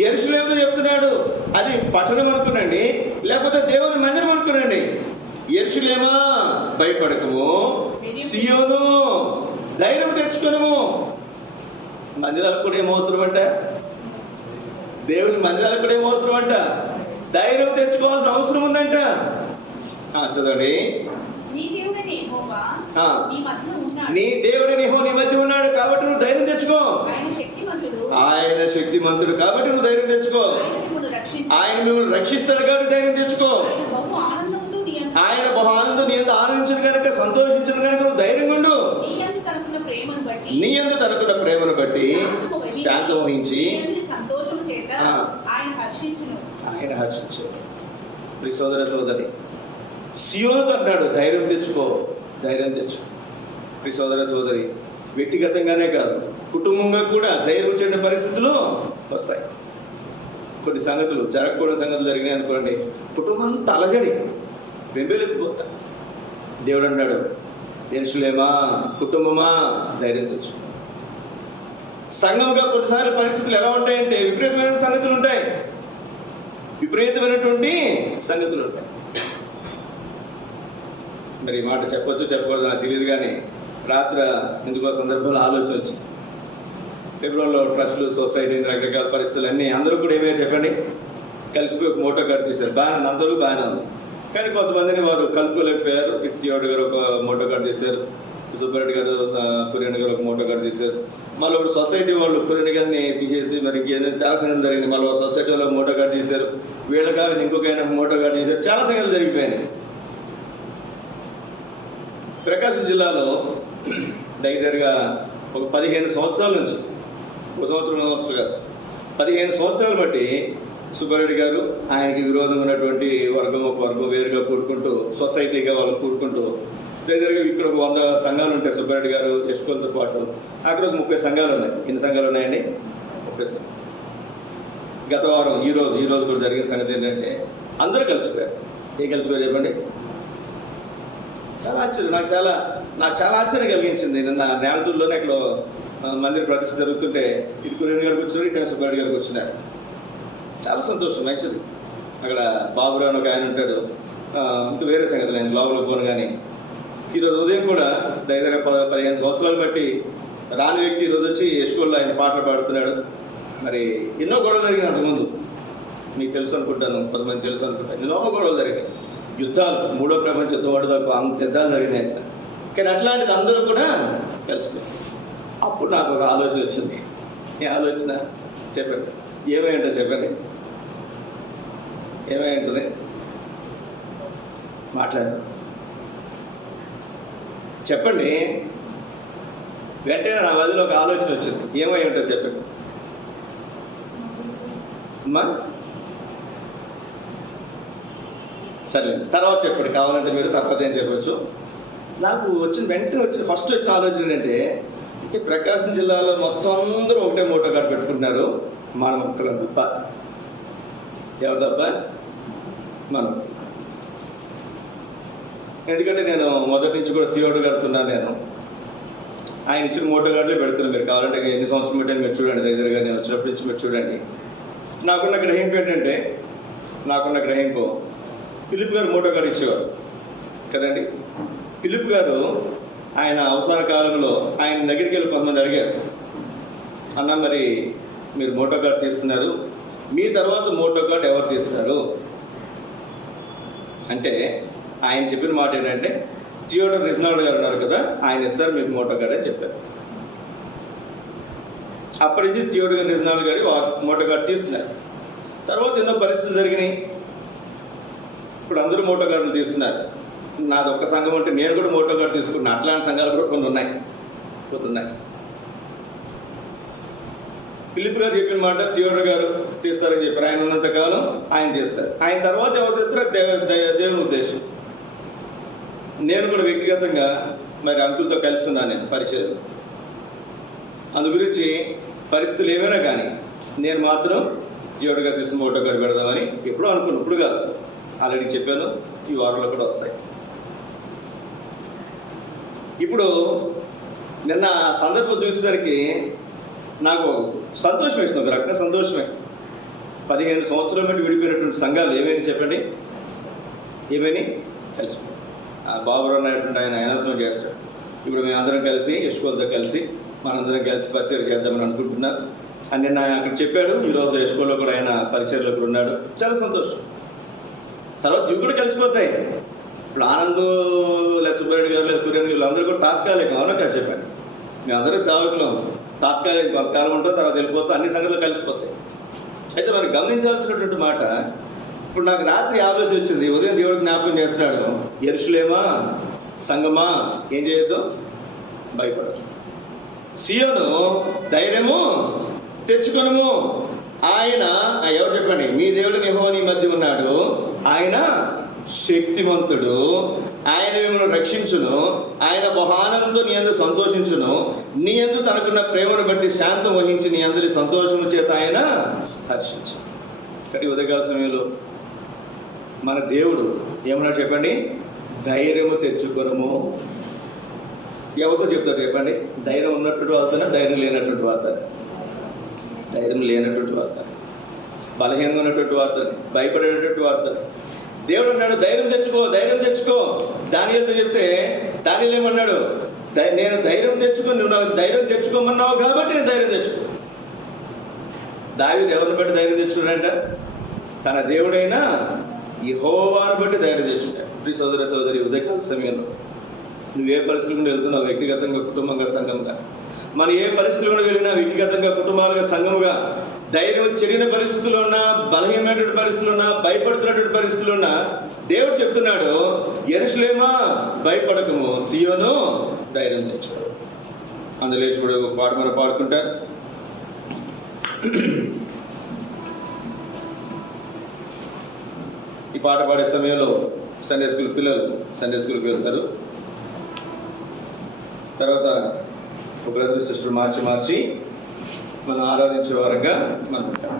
యెరూషలేములో చెప్తున్నాడు. అది పట్టణం అనుకునండి, లేకపోతే దేవుని మందిరం అనుకునండి. యెరూషలేమా భయపడకము, సియోను ధైర్యం తెచ్చుకోను. మందిరాలకు కూడా ఏం అవసరం అంట? దేవుని మందిరాలకు కూడా ఏం అవసరం అంట? ధైర్యం తెచ్చుకోవాల్సిన అవసరం ఉందంట. చదవండి. నీ దేవుడైన యెహోవా నీ మధ్య ఉన్నాడు కాబట్టి నువ్వు ధైర్యం తెచ్చుకో. ఆయన శక్తిమంతుడు కాబట్టి నువ్వు ధైర్యం తెచ్చుకో. ఆయన మిమ్మల్ని రక్షిస్తాడు కాబట్టి ధైర్యం తెచ్చుకో. ఆయన బహు ఆనందం నీ అంత ఆనందించిన కనుక, సంతోషించిన కనుక నువ్వు ధైర్యంగా ఉండు. నీ యందు తనకున్న ప్రేమను బట్టి శాంతం వహించి ఆయన హర్షించు. సోదర సోదరి, సియోనుతో అంటాడు ధైర్యం తెచ్చుకో, ధైర్యం తెచ్చుకో. సోదర సోదరి, వ్యక్తిగతంగానే కాదు, కుటుంబంగా కూడా ధైర్యం చెందిన పరిస్థితులు వస్తాయి. కొన్ని సంగతులు జరగకూడని సంగతులు జరిగినాయి అనుకోండి, కుటుంబం అంతా అలజడి, బెంబేలెత్తిపోతా. దేవుడు అన్నాడు, యెరూషలేమా కుటుంబమా ధైర్యం తెచ్చు. సంఘంగా కొన్నిసార్లు పరిస్థితులు ఎలా ఉంటాయంటే విపరీతమైన సంగతులు ఉంటాయి, విపరీతమైనటువంటి సంగతులు ఉంటాయి. మరి ఈ మాట చెప్పొచ్చు చెప్పకూడదు నాకు తెలియదు, కానీ రాత్రి ఎందుకో సందర్భంలో ఆలోచన వచ్చింది. ఫిబ్రవరిలో ట్రస్టులు, సొసైటీ, రకరకాల పరిస్థితులు అన్నీ అందరూ కూడా ఏమేమి చెప్పండి కలిసిపోయి ఒక మోటో కార్డు తీశారు. బాగానే అందరూ బాగానే ఉంది, కానీ కొంతమందిని వారు కలుపుకోలేకపోయారు. పిత్తివాడు గారు ఒక మోటో కార్డు తీశారు, సుబ్బారెడ్డి గారు, కురియన్ గారు ఒక మోటో కార్డు తీశారు. మళ్ళీ ఒకటి సొసైటీ వాళ్ళు కురియన్ గారిని తీసేసి మరి ఇంకేదైనా చాలా సంగతులు జరిగింది. మళ్ళీ సొసైటీ వాళ్ళు మోటో కార్డు తీశారు, వీళ్ళ కాదు ఇంకొక ఆయన మోటో కార్డు తీశారు. చాలా సంగతులు జరిగిపోయినాయి. ప్రకాశం జిల్లాలో దగ్గరగా ఒక 15 సంవత్సరాల నుంచి, ఒక సంవత్సరం కాదు 15 సంవత్సరాలు బట్టి సుబ్బారెడ్డి గారు ఆయనకి విరోధంగా ఉన్నటువంటి వర్గం ఒక వర్గం వేరుగా కూడుకుంటూ, సొసైటీగా వాళ్ళు కూడుకుంటూ దగ్గరగా ఇక్కడ ఒక 100 సంఘాలు ఉంటాయి సుబ్బారెడ్డి గారు ఎస్కోలతో పాటు. అక్కడ ఒక 30 సంఘాలు ఉన్నాయి. ఎన్ని సంఘాలు ఉన్నాయండి? 30 సంఘాలు. గత వారం ఈ రోజు కూడా జరిగిన సంగతి ఏంటంటే అందరూ కలిసిపోయారు. ఏం కలిసిపోయారు చెప్పండి? చాలా ఆశ్చర్యం, నాకు చాలా ఆశ్చర్యం కలిగించింది. నిన్న నేలటూరులోనే అక్కడ మందిర ప్రతిష్ఠ జరుగుతుంటే ఇటు కురేణి గారు కూర్చొని ఇటు సుబ్బారెడ్డి గారు కూర్చున్నారు. చాలా సంతోషం, మంచిది. అక్కడ బాబురావు ఒక ఆయన ఉంటాడు. ఇంకా వేరే సంగతి నేను లోపలికి పోను. కానీ ఈరోజు ఉదయం కూడా దగ్గర 15 సంవత్సరాలు బట్టి రాని వ్యక్తి ఈరోజు వచ్చి ఎస్కోల్లో ఆయన పాటలు పాడుతున్నాడు. మరి ఎన్నో గొడవలు జరిగినాయి అంతకుముందు, మీకు తెలుసు అనుకుంటాను, 10 మంది తెలుసు అనుకుంటాను. ఎన్నో గొడవలు జరిగాయి, యుద్ధాలు, 3వ ప్రపంచ యుద్ధం వరకు అంత యుద్ధాలు జరిగినాయి. కానీ అట్లాంటిది అందరూ కూడా కలుసుకున్నారు. అప్పుడు నాకు ఒక ఆలోచన వచ్చింది. ఏ ఆలోచన చెప్పండి? ఏమై ఉంటుంది చెప్పండి? ఏమై ఉంటుంది? మాట్లాడండి, చెప్పండి. వెంటనే నా మధ్యలో ఒక ఆలోచన వచ్చింది. ఏమై ఉంటుంది చెప్పండి అమ్మా? సరే, తర్వాత చెప్పండి, కావాలంటే మీరు తర్వాత ఏం చెప్పచ్చు. నాకు వెంటనే ఫస్ట్ వచ్చిన ఆలోచన ఏంటంటే, ప్రకాశం జిల్లాలో మొత్తం అందరూ ఒకటే మోటో కార్డు పెట్టుకుంటున్నారు, మన మొక్కలం తప్ప. ఎవరు తప్ప? మనం. ఎందుకంటే నేను మొదటి నుంచి కూడా థియోడు కడుతున్నాను. నేను ఆయన ఇచ్చిన మోటో కార్డులే పెడుతున్నాను. మీరు కావాలంటే ఎన్ని సంవత్సరం పెట్టాను మీరు చూడండి, దగ్గరగా నేను వచ్చినప్పటి నుంచి మీరు చూడండి. నాకున్న గ్రహింపు ఏంటంటే, ఫిలిప్ గారు మోటో కార్డు ఇచ్చేవారు కదండి. ఫిలిప్ గారు ఆయన అవసర కాలంలో ఆయన దగ్గరికి వెళ్ళి కొంతమంది అడిగారు, అన్న మరి మీరు మోటో కార్డు తీస్తున్నారు, మీ తర్వాత మోటో కార్డు ఎవరు తీస్తారు అంటే ఆయన చెప్పిన మాట ఏంటంటే, థియోడర్ రిజ్నాల్డ్ గారు ఉన్నారు కదా, ఆయన ఇస్తారు మీకు మోటో కార్డు అని చెప్పారు. అప్పటి నుంచి థియోడర్ రిజ్నాల్డ్ గారు మోటో కార్డు తీస్తున్నారు. తర్వాత ఎన్నో పరిస్థితులు జరిగినాయి. ఇప్పుడు అందరూ మోటో కార్డులు తీస్తున్నారు. నాది ఒక్క సంఘం అంటే నేను కూడా మోటో కార్డు తీసుకుంటున్నాను. అట్లాంటి సంఘాలు కూడా కొన్ని ఉన్నాయి. ఫిలిప్ గారు చెప్పిన మాట థియోడర్ గారు తీస్తారని చెప్పారు. ఆయన ఉన్నంత కాలం ఆయన తీస్తారు. ఆయన తర్వాత ఎవరు తీస్తారో దేవుని ఉద్దేశం. నేను కూడా వ్యక్తిగతంగా మరి అంకులతో కలిసి ఉన్నాను నేను పరిచయం. అందు గురించి పరిస్థితులు ఏమైనా కానీ నేను మాత్రం థియోడర్ గారు తీసిన మోటో కార్డు పెడదామని ఎప్పుడో అనుకున్నాను. ఇప్పుడు కాదు, ఆల్రెడీ చెప్పాను, ఈ వారంలో కూడా వస్తాయి. ఇప్పుడు నిన్న సందర్భం చూసేసరికి నాకు సంతోషం వేసింది, ఒక రకంగా సంతోషమే. 15 సంవత్సరాల బట్టి విడిపోయినటువంటి సంఘాలు ఏమైనా చెప్పండి, ఏమైనా కలిసి బాబురావు అనేటువంటి ఆయన అనౌన్స్మెంట్ చేస్తాడు. ఇప్పుడు మేమందరం కలిసి ఎస్కోలతో కలిసి మనందరం కలిసి పరిచయం చేద్దామని అనుకుంటున్నాం అని నిన్న అక్కడ చెప్పాడు. ఈరోజు ఎస్కోల్లో కూడా ఆయన పరిచయంలో కూడా ఉన్నాడు. చాలా సంతోషం. తర్వాత ఇవి కూడా కలిసిపోతాయి. ఇప్పుడు ఆనంద్ లేదా సుబ్బారెడ్డి గారు లేదా కురేణి గారు అందరూ కూడా తాత్కాలికం, అవునా కాదు చెప్పండి. మేము అందరూ సేవకులం, తాత్కాలిక కొంతకాలం ఉంటాం, తర్వాత వెళ్ళిపోతాం, అన్ని సంగతులు కలిసిపోతాయి. అయితే మనం గమనించాల్సినటువంటి మాట, ఇప్పుడు నాకు రాత్రి ఆలోచన వచ్చింది, ఉదయం దేవుడు జ్ఞాపకం చేస్తున్నాడు, యెరూషలేమా సంగమా ఏం చేయొద్దు, భయపడదు. సియోను ధైర్యము తెచ్చుకొనుము, ఆయన ఎవరు చెప్పండి, మీ దేవుడు యెహోవా నీ మధ్య ఉన్నాడు, ఆయన శక్తిమంతుడు, ఆయన మిమ్మల్ని రక్షించును, ఆయన బహుమానంతో నీ యందు సంతోషించును, నీ యందు తనకున్న ప్రేమను బట్టి శాంతం వహించి నీ అందరి సంతోషము చేత ఆయన హర్షించు. కాబట్టి ఉదయకాల సమయంలో మన దేవుడు ఏమన్నా చెప్పండి, ధైర్యము తెచ్చుకొనుము. ఎవరితో చెప్తాడు చెప్పండి? ధైర్యం ఉన్నటువంటి వార్తనా, ధైర్యం లేనటువంటి వార్త? ధైర్యం లేనటువంటి వార్త, బలహీనంగా ఉన్నటువంటి వార్త, భయపడేటటువంటి వార్త. దేవుడు అన్నాడు ధైర్యం తెచ్చుకో, ధైర్యం తెచ్చుకో. దానియేలుతో చెప్తే దానియేలు ఏమన్నాడు, నేను ధైర్యం తెచ్చుకో, నువ్వు నాకు ధైర్యం తెచ్చుకోమన్నావు కాబట్టి నేను ధైర్యం తెచ్చుకో. దావీదు ఎవరిని బట్టి ధైర్యం తెచ్చుకున్నాడంట? తన దేవుడైనా యెహోవాను బట్టి ధైర్యం తెచ్చుకున్నాడు. ప్రియ సోదర సోదరి, ఉదయకాల సమయంలో నువ్వే పరిస్థితులు కూడా వెళ్తున్నావు, వ్యక్తిగతంగా కుటుంబంగా సంఘంగా, మనం ఏ పరిస్థితులు కూడా వెళ్ళినా వ్యక్తిగతంగా కుటుంబాలుగా సంఘముగా, ధైర్యం చెడిన పరిస్థితుల్లో ఉన్నా, బలహీనమైనటువంటి పరిస్థితులు ఉన్నా, భయపడుతున్నటువంటి పరిస్థితులు ఉన్నా, దేవుడు చెప్తున్నాడు యెరూషలేమా భయపడకము, సియోను ధైర్యం తెచ్చుకో. అందులో కూడా ఒక పాట మనం పాడుకుంటారు. ఈ పాట పాడే సమయంలో సండే స్కూల్కి వెళ్తారు. తర్వాత ఒక బ్రదర్ సిస్టర్ మార్చి మనం ఆరాధించే వారంగా మనం ఉంటాం.